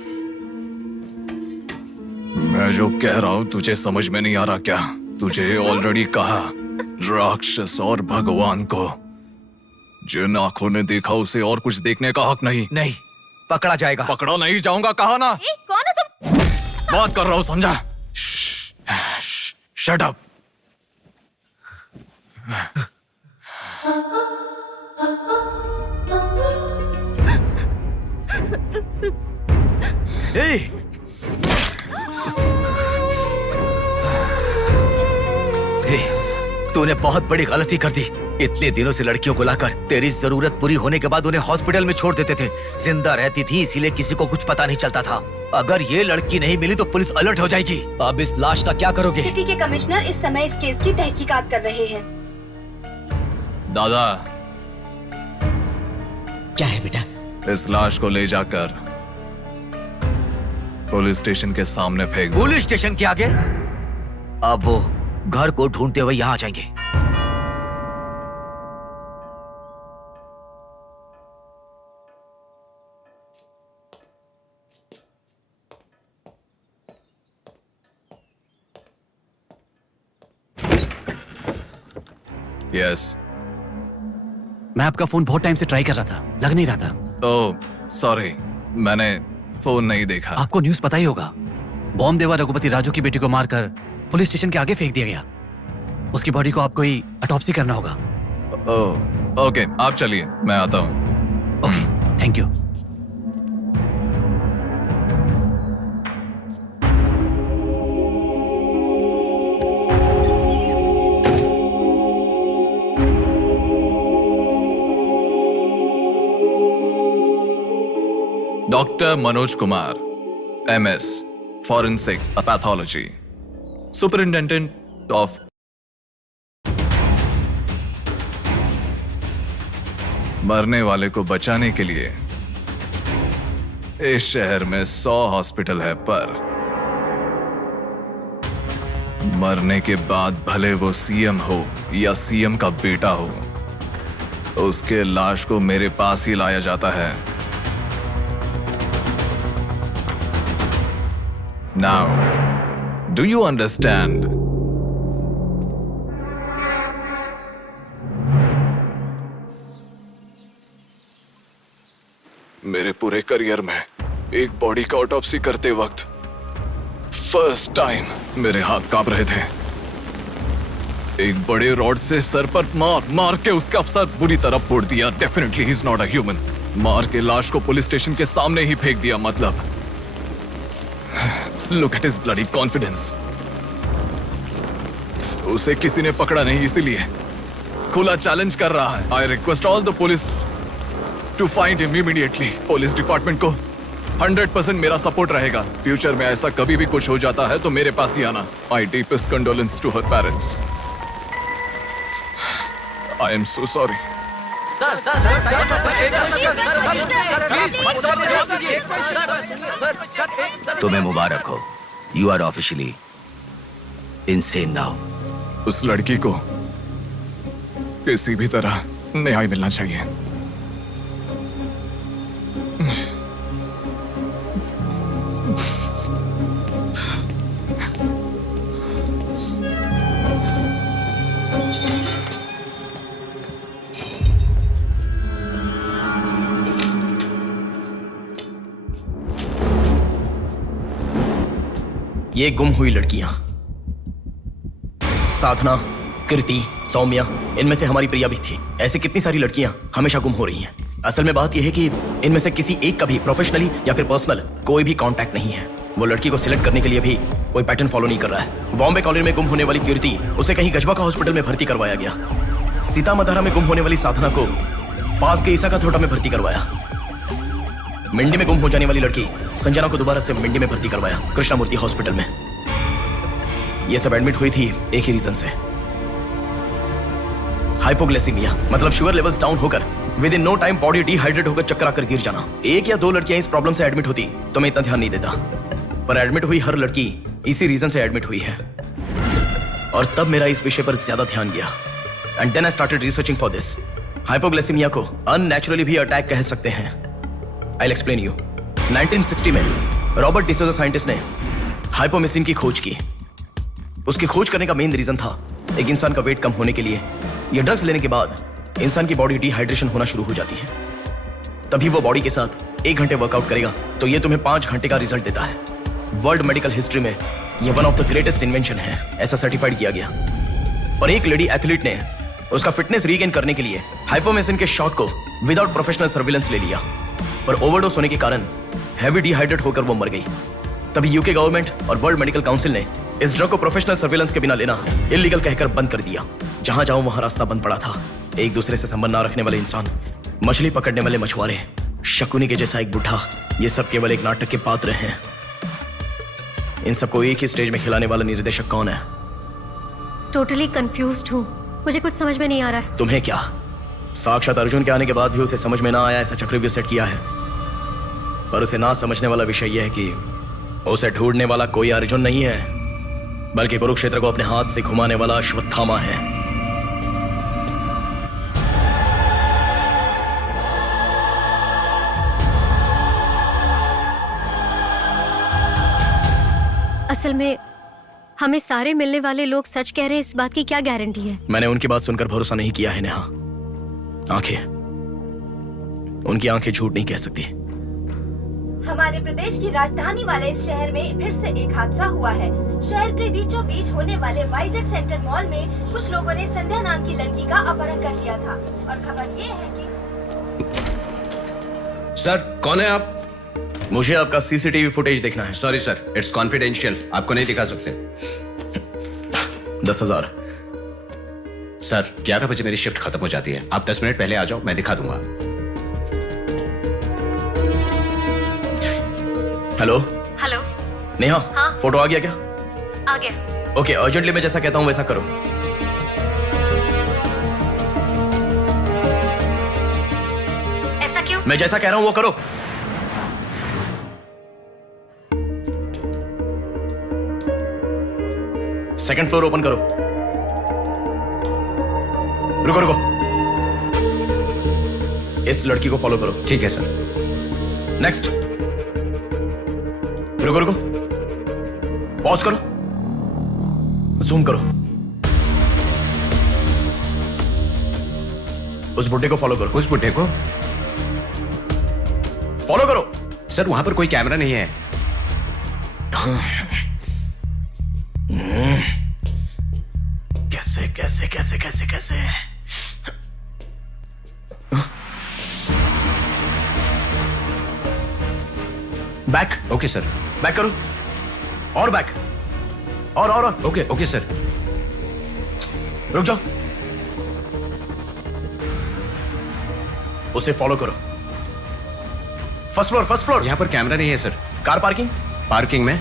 मैं जो कह रहा हूं तुझे समझ में नहीं आ रहा क्या? तुझे ऑलरेडी कहा, राक्षस और भगवान को जिन आंखों ने देखा उसे और कुछ देखने का हक नहीं। नहीं, पकड़ा जाएगा। पकड़ा नहीं जाऊंगा, कहा ना। कौन हो तुम? बात कर रहा हूं, समझा? Shut up. तूने बहुत बड़ी गलती कर दी। इतने दिनों से लड़कियों को लाकर तेरी जरूरत पूरी होने के बाद उन्हें हॉस्पिटल में छोड़ देते थे। जिंदा रहती थी इसीलिए किसी को कुछ पता नहीं चलता था। अगर ये लड़की नहीं मिली तो पुलिस अलर्ट हो जाएगी। अब इस लाश का क्या करोगे? सिटी के कमिश्नर इस समय इस केस की तहकीकात कर रहे हैं। दादा, क्या है बेटा? इस लाश को ले जाकर पुलिस स्टेशन के सामने फेंक दो। पुलिस स्टेशन के आगे? अब वो घर को ढूंढते हुए यहाँ आ जाएंगे। यस। मैं आपका फोन बहुत टाइम से ट्राई कर रहा था, लग नहीं रहा था। ओह सॉरी, मैंने फोन नहीं देखा। आपको न्यूज़ पता ही होगा, बॉम्ब देवा रघुपति राजू की बेटी को मारकर पुलिस स्टेशन के आगे फेंक दिया गया। उसकी बॉडी को आपको ही ऑटोप्सी करना होगा। ओह ओके, आप चलिए, मैं आता हूँ। Okay, thank you. Doctor Manoj Kumar, MS, forensic pathology, superintendent of मरने वाले को बचाने के लिए इस शहर में 100 हॉस्पिटल है, पर मरने के बाद भले वो सीएम हो या सीएम का बेटा हो, उसके लाश को मेरे पास ही लाया जाता है। Now, do you understand? मेरे पूरे करियर में एक बॉडी का ऑटोप्सी करते वक्त फर्स्ट टाइम मेरे हाथ कांप रहे थे। एक बड़े रॉड से सर पर मार के उसका सर बुरी तरह फोड़ दिया। Definitely he is not a human. मार के लाश को पुलिस स्टेशन के सामने ही फेंक दिया। मतलब look at his bloody confidence. उसे किसी ने पकड़ा नहीं, इसीलिए खुला चैलेंज कर रहा है। I request all the police to find him immediately. Police department को 100% मेरा सपोर्ट रहेगा। फ्यूचर में ऐसा कभी भी कुछ हो जाता है तो मेरे पास ही आना। My deepest condolence to her parents. I am so sorry. तुम्हें मुबारक हो, you are officially insane now. उस लड़की को किसी भी तरह न्याय मिलना चाहिए। ये गुम हुई लड़कियां साधना, कृति, सौम्या, इनमें से हमारी प्रिया भी थी। ऐसी कितनी सारी लड़कियां हमेशा गुम हो रही हैं। असल में बात यह है कि इनमें से किसी एक का भी प्रोफेशनली या फिर पर्सनल कोई भी कांटेक्ट नहीं है। वो लड़की को सिलेक्ट करने के लिए भी कोई पैटर्न फॉलो नहीं कर रहा है। बॉम्बे कॉलोनी में गुम होने वाली कीर्ति, उसे कहीं गजवा का हॉस्पिटल में भर्ती करवाया गया। सीतामढ़ी में गुम होने वाली साधना को पास के ईसा का थोड़ा में भर्ती करवाया। मंडी में गुम हो जाने वाली लड़की संजना को दोबारा से मंडी में भर्ती करवाया, कृष्णामूर्ति हॉस्पिटल में। ये सब एडमिट हुई थी एक ही रीजन से, हाइपोग्लाइसीमिया, मतलब शुगर लेवल्स डाउन होकर within no time body dehydrate होकर चक्कर आकर गिर जाना। एक या दो लड़कियां इस प्रॉब्लम से एडमिट होती तो मैं इतना ध्यान नहीं देता, पर एडमिट हुई हर लड़की इसी रीजन से एडमिट हुई है। और तब मेरा इस विषय पर ज्यादा ध्यान गया and then I started researching for this. Hypoglycemia को अननेचुरली भी अटैक कह सकते हैं। I will explain you. 1960 में रॉबर्ट डिसोजा साइंटिस्ट ने हाइपोमेसिन की खोज की। उसकी खोज करने का मेन रीजन था एक इंसान का वेट कम होने के लिए ये ड्रग्स लेने के बाद इंसान की बॉडी डिहाइड्रेशन होना शुरू हो जाती है। तभी वो बॉडी के साथ 1 घंटे वर्कआउट करेगा तो ये तुम्हें 5 घंटे का रिजल्ट देता है। वर्ल्ड मेडिकल हिस्ट्री में ये one of the greatest invention है, ऐसा सर्टिफाइड किया गया। पर एक लेडी एथलीट ने उसका फिटनेस रीगेन करने के लिए हाइपोमेसिन के शॉट को विदाउट प्रोफेशनल सर्विलेंस ले लिया, पर ओवरडोज होने के कारण हैवी डिहाइड्रेट होकर वो मर गई। तभी यूके गवर्नमेंट और वर्ल्ड मेडिकल काउंसिल ने इस ड्रग को प्रोफेशनल सर्विलेंस के बिना लेना इलीगल कहकर बंद कर दिया। जहां जाऊं वहां रास्ता बंद पड़ा था। एक दूसरे से संबंध ना रखने वाले इंसान, मछली पकड़ने वाले मछुआरे, शकुनी के जैसा एक बुढ़ा, ये सब केवल एक नाटक के पात्र हैं। इन सबको एक ही स्टेज में खिलाने वाला निर्देशक कौन है? टोटली कंफ्यूज्ड हूँ, मुझे कुछ समझ में नहीं आ रहा है। तुम्हें क्या? साक्षात अर्जुन के आने के बाद भी उसे समझ में ना आया ऐसा चक्रव्यूह सेट किया है। पर उसे ना समझने वाला विषय यह है कि उसे ढूंढने वाला कोई अर्जुन नहीं है, बल्कि कुरुक्षेत्र को अपने हाथ से घुमाने वाला अश्वत्थामा है। असल में हमें सारे मिलने वाले लोग सच कह रहे हैं, इस बात की क्या गारंटी है? मैंने उनकी बात सुनकर भरोसा नहीं किया है नेहा। आंखें, उनकी आंखें झूठ नहीं कह सकती। हमारे प्रदेश की राजधानी वाले इस शहर में फिर से एक हादसा हुआ है। शहर के बीचों बीच होने वाले वाइजैक सेंटर मॉल में कुछ लोगों ने संध्या नाम की लड़की का अपहरण कर लिया था और खबर ये है कि सर, कौन है आप? मुझे आपका सीसीटीवी फुटेज देखना है। सॉरी सर, इट्स कॉन्फिडेंशियल, आपको नहीं दिखा सकते। 10,000। सर, 11 बजे मेरी शिफ्ट खत्म हो जाती है, आप 10 मिनट पहले आ जाओ, मैं दिखा दूंगा। Hello hello. नेहा, हाँ? फोटो आ गया क्या? आ गया। ओके, अर्जेंटली मैं जैसा कहता हूँ वैसा करो। ऐसा क्यों? मैं जैसा कह रहा हूँ वो करो। सेकंड फ्लोर ओपन करो। रुको रुको, इस लड़की को फॉलो करो। ठीक है सर। नेक्स्ट। रुको रुको, पॉज करो, जूम करो। उस बुड्ढे को फॉलो करो। उस बुड्ढे को फॉलो करो। सर वहां पर कोई कैमरा नहीं है। कैसे कैसे कैसे कैसे कैसे? बैक। Okay sir. बैक करो, और बैक, और ओके ओके सर। रुक जाओ, उसे फॉलो करो। First floor, first floor. यहाँ पर कैमरा नहीं है सर। Car parking. पार्किंग में।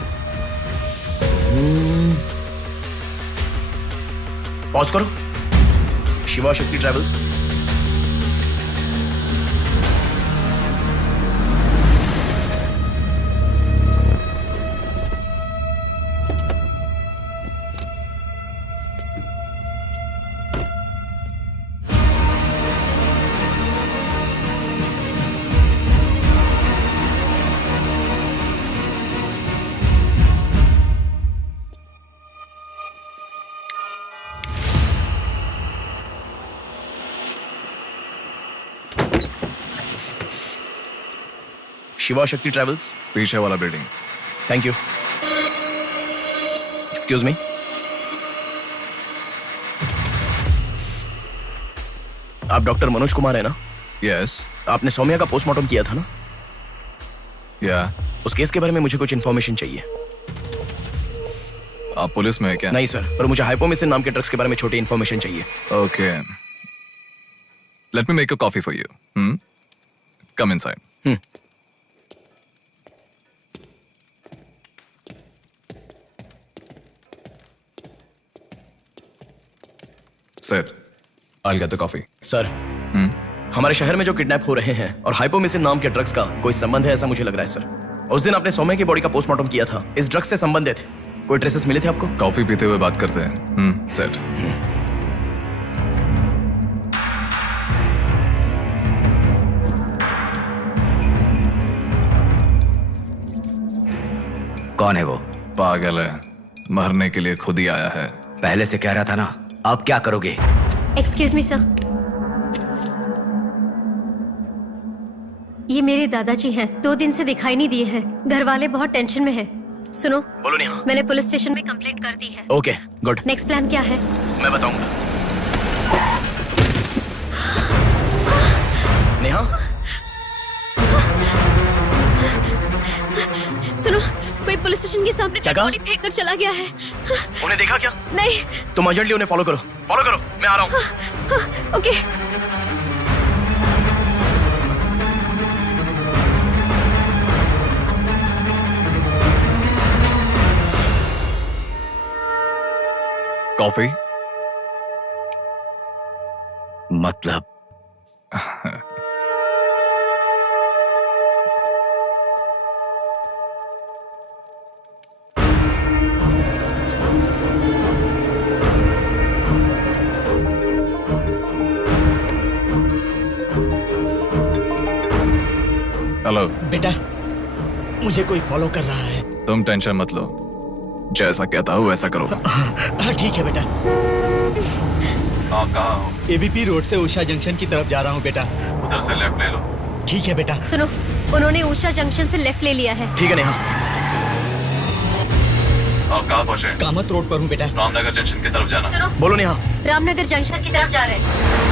पॉज करो। शिवा शक्ति ट्रैवल्स। शिवा शक्ति ट्रैवल्स। पीछे वाला building. Thank you. Excuse me, आप डॉक्टर मनोज कुमार है ना? यस। आपने सौम्या का पोस्टमार्टम किया था ना? या। उस केस के बारे में मुझे कुछ इन्फॉर्मेशन चाहिए। आप पुलिस में है क्या? नहीं सर, पर मुझे हाइपोमिसिन नाम के ड्रग्स के बारे में छोटी इन्फॉर्मेशन चाहिए। Okay, let me make a coffee for you. Come inside. Sir, I'll get the coffee. Sir, हमारे शहर में जो किडनैप हो रहे हैं और हाइपोमिसिन नाम के ड्रग्स का कोई संबंध है ऐसा मुझे लग रहा है सर। उस दिन आपने सौम्या की बॉडी का पोस्टमार्टम किया था, इस ड्रग्स से संबंधित कोई ट्रेसेस मिले थे आपको? कॉफी पीते हुए बात करते हैं। सेट। कौन है वो? पागल है, मरने के लिए खुद ही आया है। पहले से कह रहा था ना। अब क्या करोगे? एक्सक्यूज मी सर, ये मेरे दादाजी हैं। 2 दिन से दिखाई नहीं दिए हैं। घर वाले बहुत टेंशन में हैं। सुनो। बोलो नेहा। मैंने पुलिस स्टेशन में कंप्लेंट कर दी है। Okay, good. नेक्स्ट प्लान क्या है? मैं बताऊंगा। नेहा, सुनो, कोई पुलिस स्टेशन के सामने डेड बॉडी फेंक कर चला गया है। उन्हें देखा क्या? नहीं। तुम अर्जेंटली उन्हें फॉलो करो। फॉलो करो, मैं आ रहा हूँ। ओके। कॉफी? मतलब हेलो बेटा, मुझे कोई फॉलो कर रहा है। तुम टेंशन मत लो, जैसा कहता हूँ वैसा करो। हाँ ठीक है बेटा। आप कहाँ हो? एबीपी रोड से उषा जंक्शन की तरफ जा रहा हूँ बेटा। उधर से लेफ्ट ले लो। ठीक है बेटा। सुनो, उन्होंने उषा जंक्शन से लेफ्ट ले लिया है। ठीक है नेहा। आप कहाँ पहुँचे? कामत रोड पर हूँ बेटा। रामनगर जंक्शन की तरफ जाना। सुनो। बोलो नेहा। रामनगर जंक्शन की तरफ जा रहे हैं।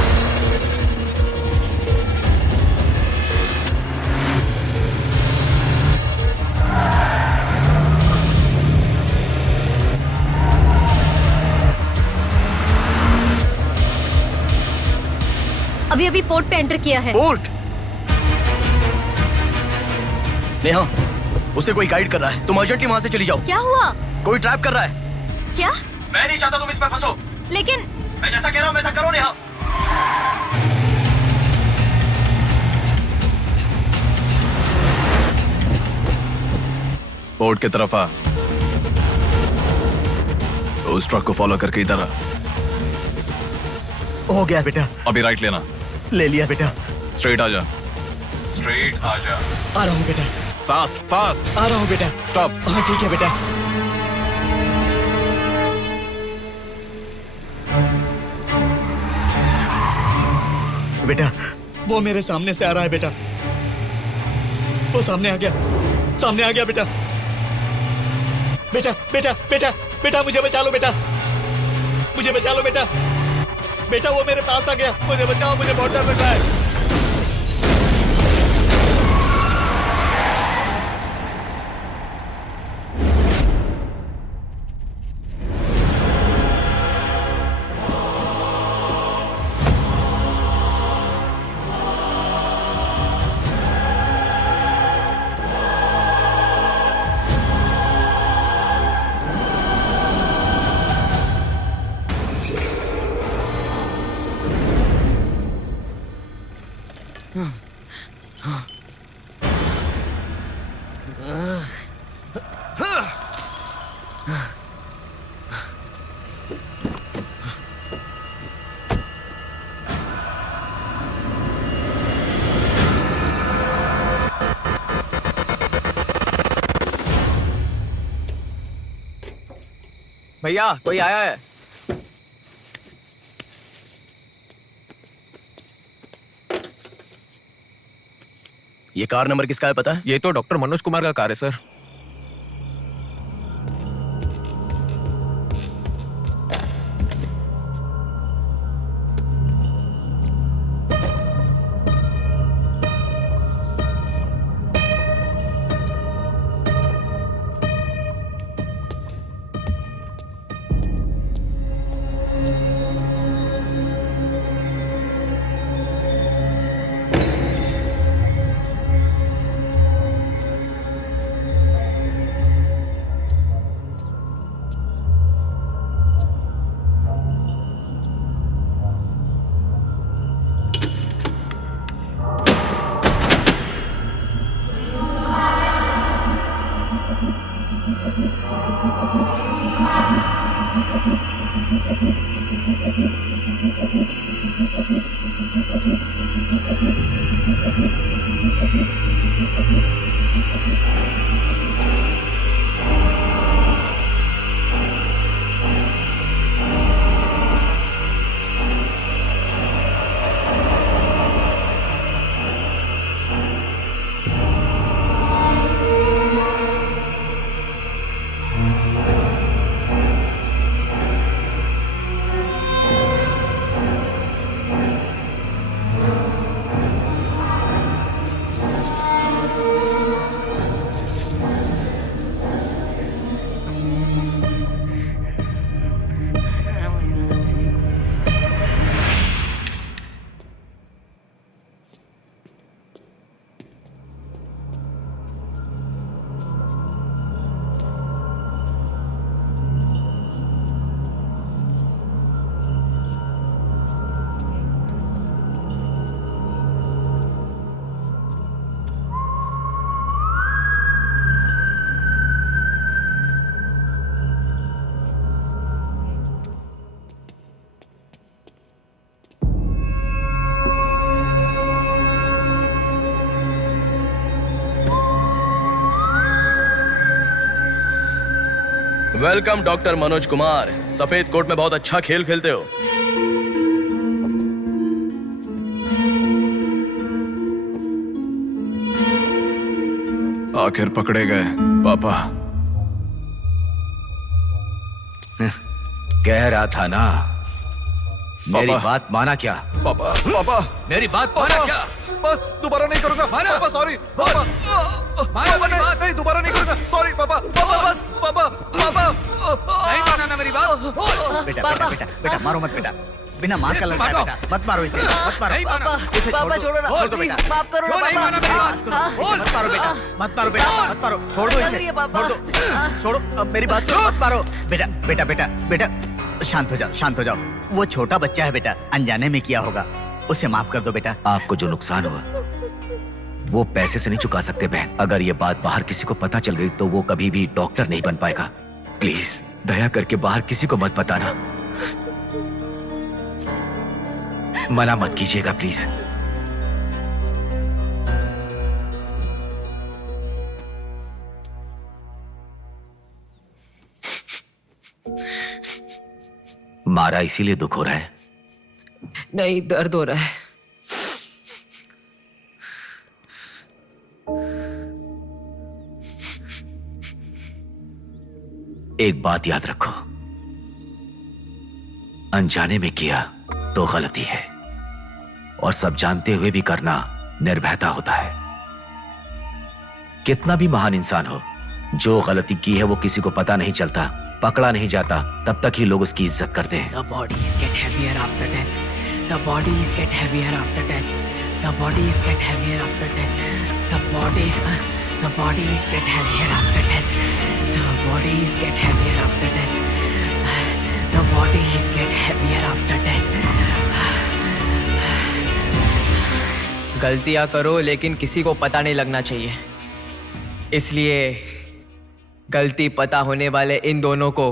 अभी अभी पोर्ट पे एंटर किया है। पोर्ट? नेहा, उसे कोई गाइड कर रहा है, तुम अर्जेंटली वहाँ से चली जाओ। क्या हुआ? कोई ट्रैप कर रहा है। क्या? मैं नहीं चाहता तुम इसमें फंसो। लेकिन मैं जैसा कह रहा हूँ वैसा करो नेहा। पोर्ट की तरफ आ। उस ट्रक को फॉलो करके इधर आ। हो गया बेटा। अभी राइट लेना। ले लिया बेटा। स्ट्रेट आ जा। स्ट्रेट आ जा। आ रहा हूँ बेटा। Fast fast. आ रहा हूँ बेटा। स्टॉप। हाँ ठीक है बेटा। बेटा वो मेरे सामने से आ रहा है बेटा। वो सामने आ गया, सामने आ गया बेटा। बेटा बेटा बेटा बेटा मुझे बचा लो बेटा, मुझे बचा लो बेटा। बेटा वो मेरे पास आ गया, मुझे बचाओ, मुझे बहुत डर लग रहा है। भैया कोई आया है। ये कार नंबर किसका है पता है? ये तो डॉक्टर मनोज कुमार का कार है sir. Welcome doctor Manoj Kumar. सफेद कोट में बहुत अच्छा खेल खेलते हो। आखिर पकड़े गए पापा। कह रहा था ना, मेरी बात माना क्या? पापा पापा मेरी बात माना क्या? बस दोबारा नहीं करूंगा पापा, सॉरी पापा। पापा नहीं दोबारा नहीं करूंगा, सॉरी पापा। पापा बस पापा पापा नहीं माना ना मेरी बात। बेटा बेटा बेटा बेटा मारो मत बेटा, बिना माँ का लड़का है बेटा, मत मारो इसे, मत मारो। इसे छोड़ दो, छोड़ दो बेटा। माफ करो ना बात सुनो, इसे मत मारो बेटा, मत मारो बेटा, मत मारो, छोड़ दो इसे, छोड़ दो, छोड़ो, अब मेरी बात सुनो, मत मारो। बेटा बेटा बेटा बेटा शांत हो जाओ, शांत हो जाओ। वो छोटा बच्चा है बेटा, अनजाने में किया होगा, उसे माफ कर दो बेटा। आपको जो नुकसान हुआ वो पैसे से नहीं चुका सकते बहन। अगर ये बात बाहर किसी को पता चल गई तो वो कभी भी डॉक्टर नहीं बन पाएगा। प्लीज दया करके बाहर किसी को मत बताना, मना मत कीजिएगा प्लीज। मारा इसीलिए दुख हो रहा है? नहीं, दर्द हो रहा है। एक बात याद रखो, अनजाने में किया तो गलती है और सब जानते हुए भी करना निर्भयता होता है। कितना भी महान इंसान हो, जो गलती की है वो किसी को पता नहीं चलता, पकड़ा नहीं जाता, तब तक ही लोग उसकी इज्जत करते हैं। The bodies get heavier after death. The bodies get heavier after death. The bodies get heavier after death. The bodies get heavier after death. The bodies get heavier after death. The bodies get heavier after death. गलतियां करो लेकिन किसी को पता नहीं लगना चाहिए, इसलिए गलती पता होने वाले इन दोनों को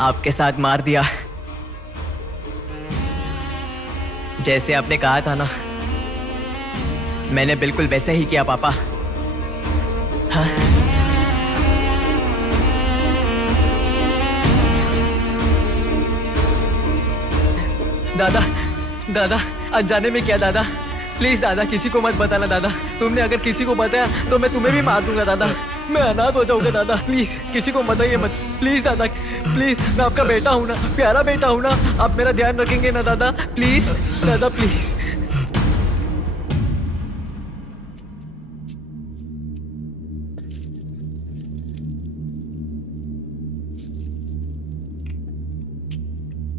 आपके साथ मार दिया, जैसे आपने कहा था ना, मैंने बिल्कुल वैसे ही किया पापा। हाँ? दादा दादा अनजाने में किया दादा, प्लीज दादा किसी को मत बताना दादा। तुमने अगर किसी को बताया तो मैं तुम्हें भी मार दूंगा दादा, मैं अनाथ हो जाऊंगा दादा। प्लीज किसी को बताइए मत, प्लीज दादा, प्लीज। मैं आपका बेटा हूं ना, प्यारा बेटा हूं ना, आप मेरा ध्यान रखेंगे ना दादा? प्लीज दादा प्लीज।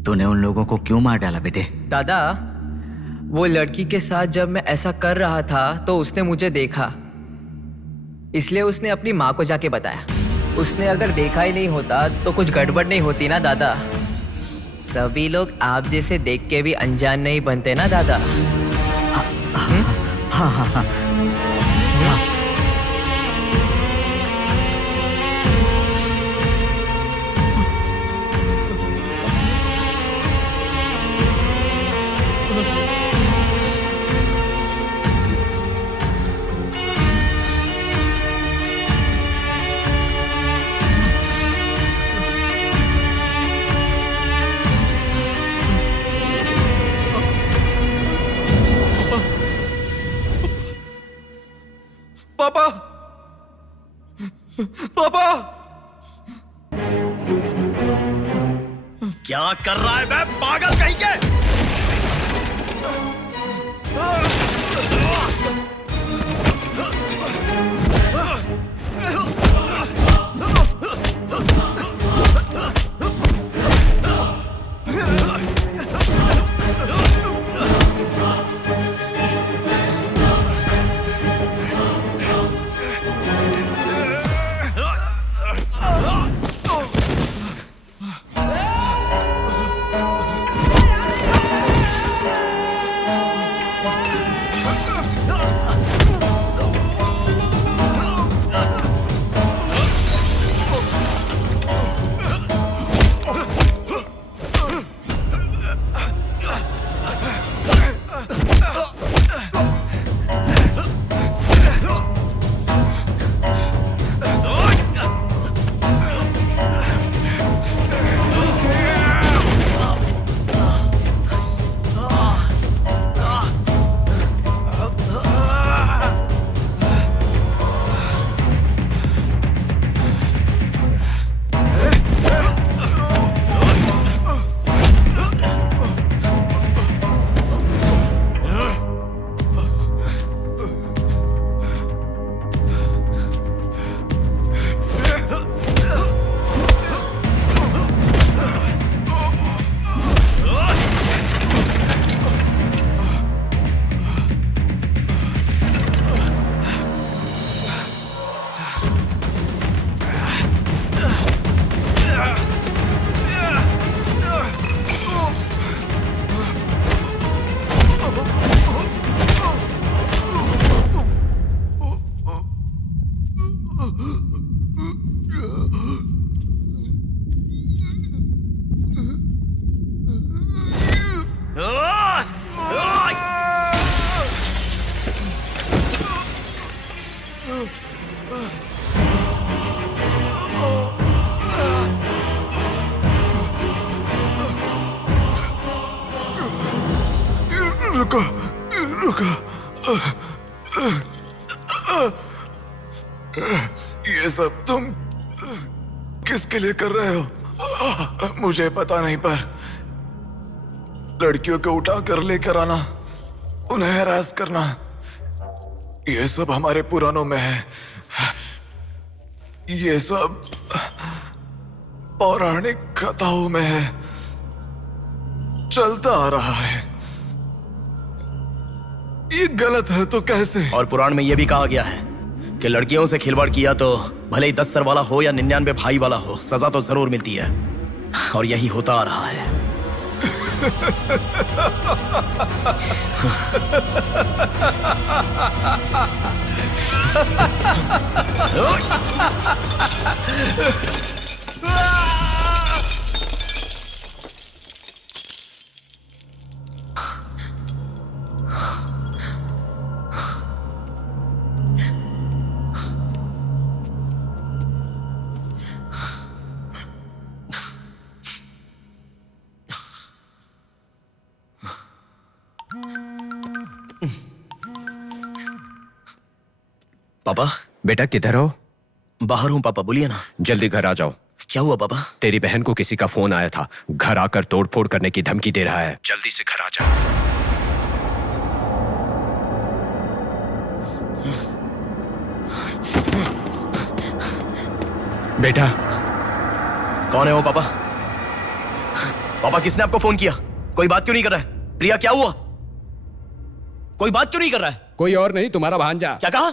तूने उन लोगों को क्यों मार डाला बेटे? दादा वो लड़की के साथ जब मैं ऐसा कर रहा था तो उसने मुझे देखा, इसलिए उसने अपनी माँ को जाके बताया। उसने अगर देखा ही नहीं होता तो कुछ गड़बड़ नहीं होती ना दादा। सभी लोग आप जैसे देख के भी अनजान नहीं बनते ना दादा। हाँ हाँ हाँ। पापा पापा क्या कर रहा है? मैं पागल कहीं के? ये सब तुम किसके लिए कर रहे हो? मुझे पता नहीं, पर लड़कियों को उठा कर लेकर आना, उन्हें हैरास करना, ये सब हमारे पुराणों में है। ये सब पौराणिक कथाओं में है, चलता आ रहा है। ये गलत है तो कैसे? और पुराण में यह भी कहा गया है कि लड़कियों से खिलवाड़ किया तो भले ही 10 सर वाला हो या 99 भाई वाला हो, सजा तो जरूर मिलती है। और यही होता आ रहा है। पापा। बेटा किधर हो? बाहर हूं पापा, बोलिए ना। जल्दी घर आ जाओ। क्या हुआ पापा? तेरी बहन को किसी का फोन आया था, घर आकर तोड़फोड़ करने की धमकी दे रहा है। जल्दी से घर आ जा। बेटा। कौन है वो पापा? पापा किसने आपको फोन किया? कोई बात क्यों नहीं कर रहा है? प्रिया क्या हुआ? कोई बात क्यों नहीं कर रहा है? कोई और नहीं, तुम्हारा भांजा। क्या कहा?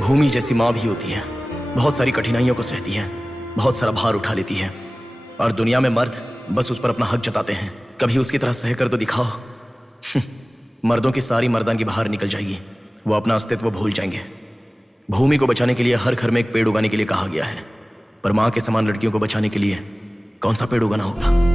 भूमि जैसी माँ भी होती है, बहुत सारी कठिनाइयों को सहती है, बहुत सारा भार उठा लेती है, और दुनिया में मर्द बस उस पर अपना हक जताते हैं। कभी उसकी तरह सह कर तो दिखाओ। मर्दों की सारी मर्दानगी बाहर निकल जाएगी, वो अपना अस्तित्व भूल जाएंगे। भूमि को बचाने के लिए हर घर में एक पेड़ उगाने के लिए कहा गया है, पर माँ के समान लड़कियों को बचाने के लिए कौन सा पेड़ उगाना होगा?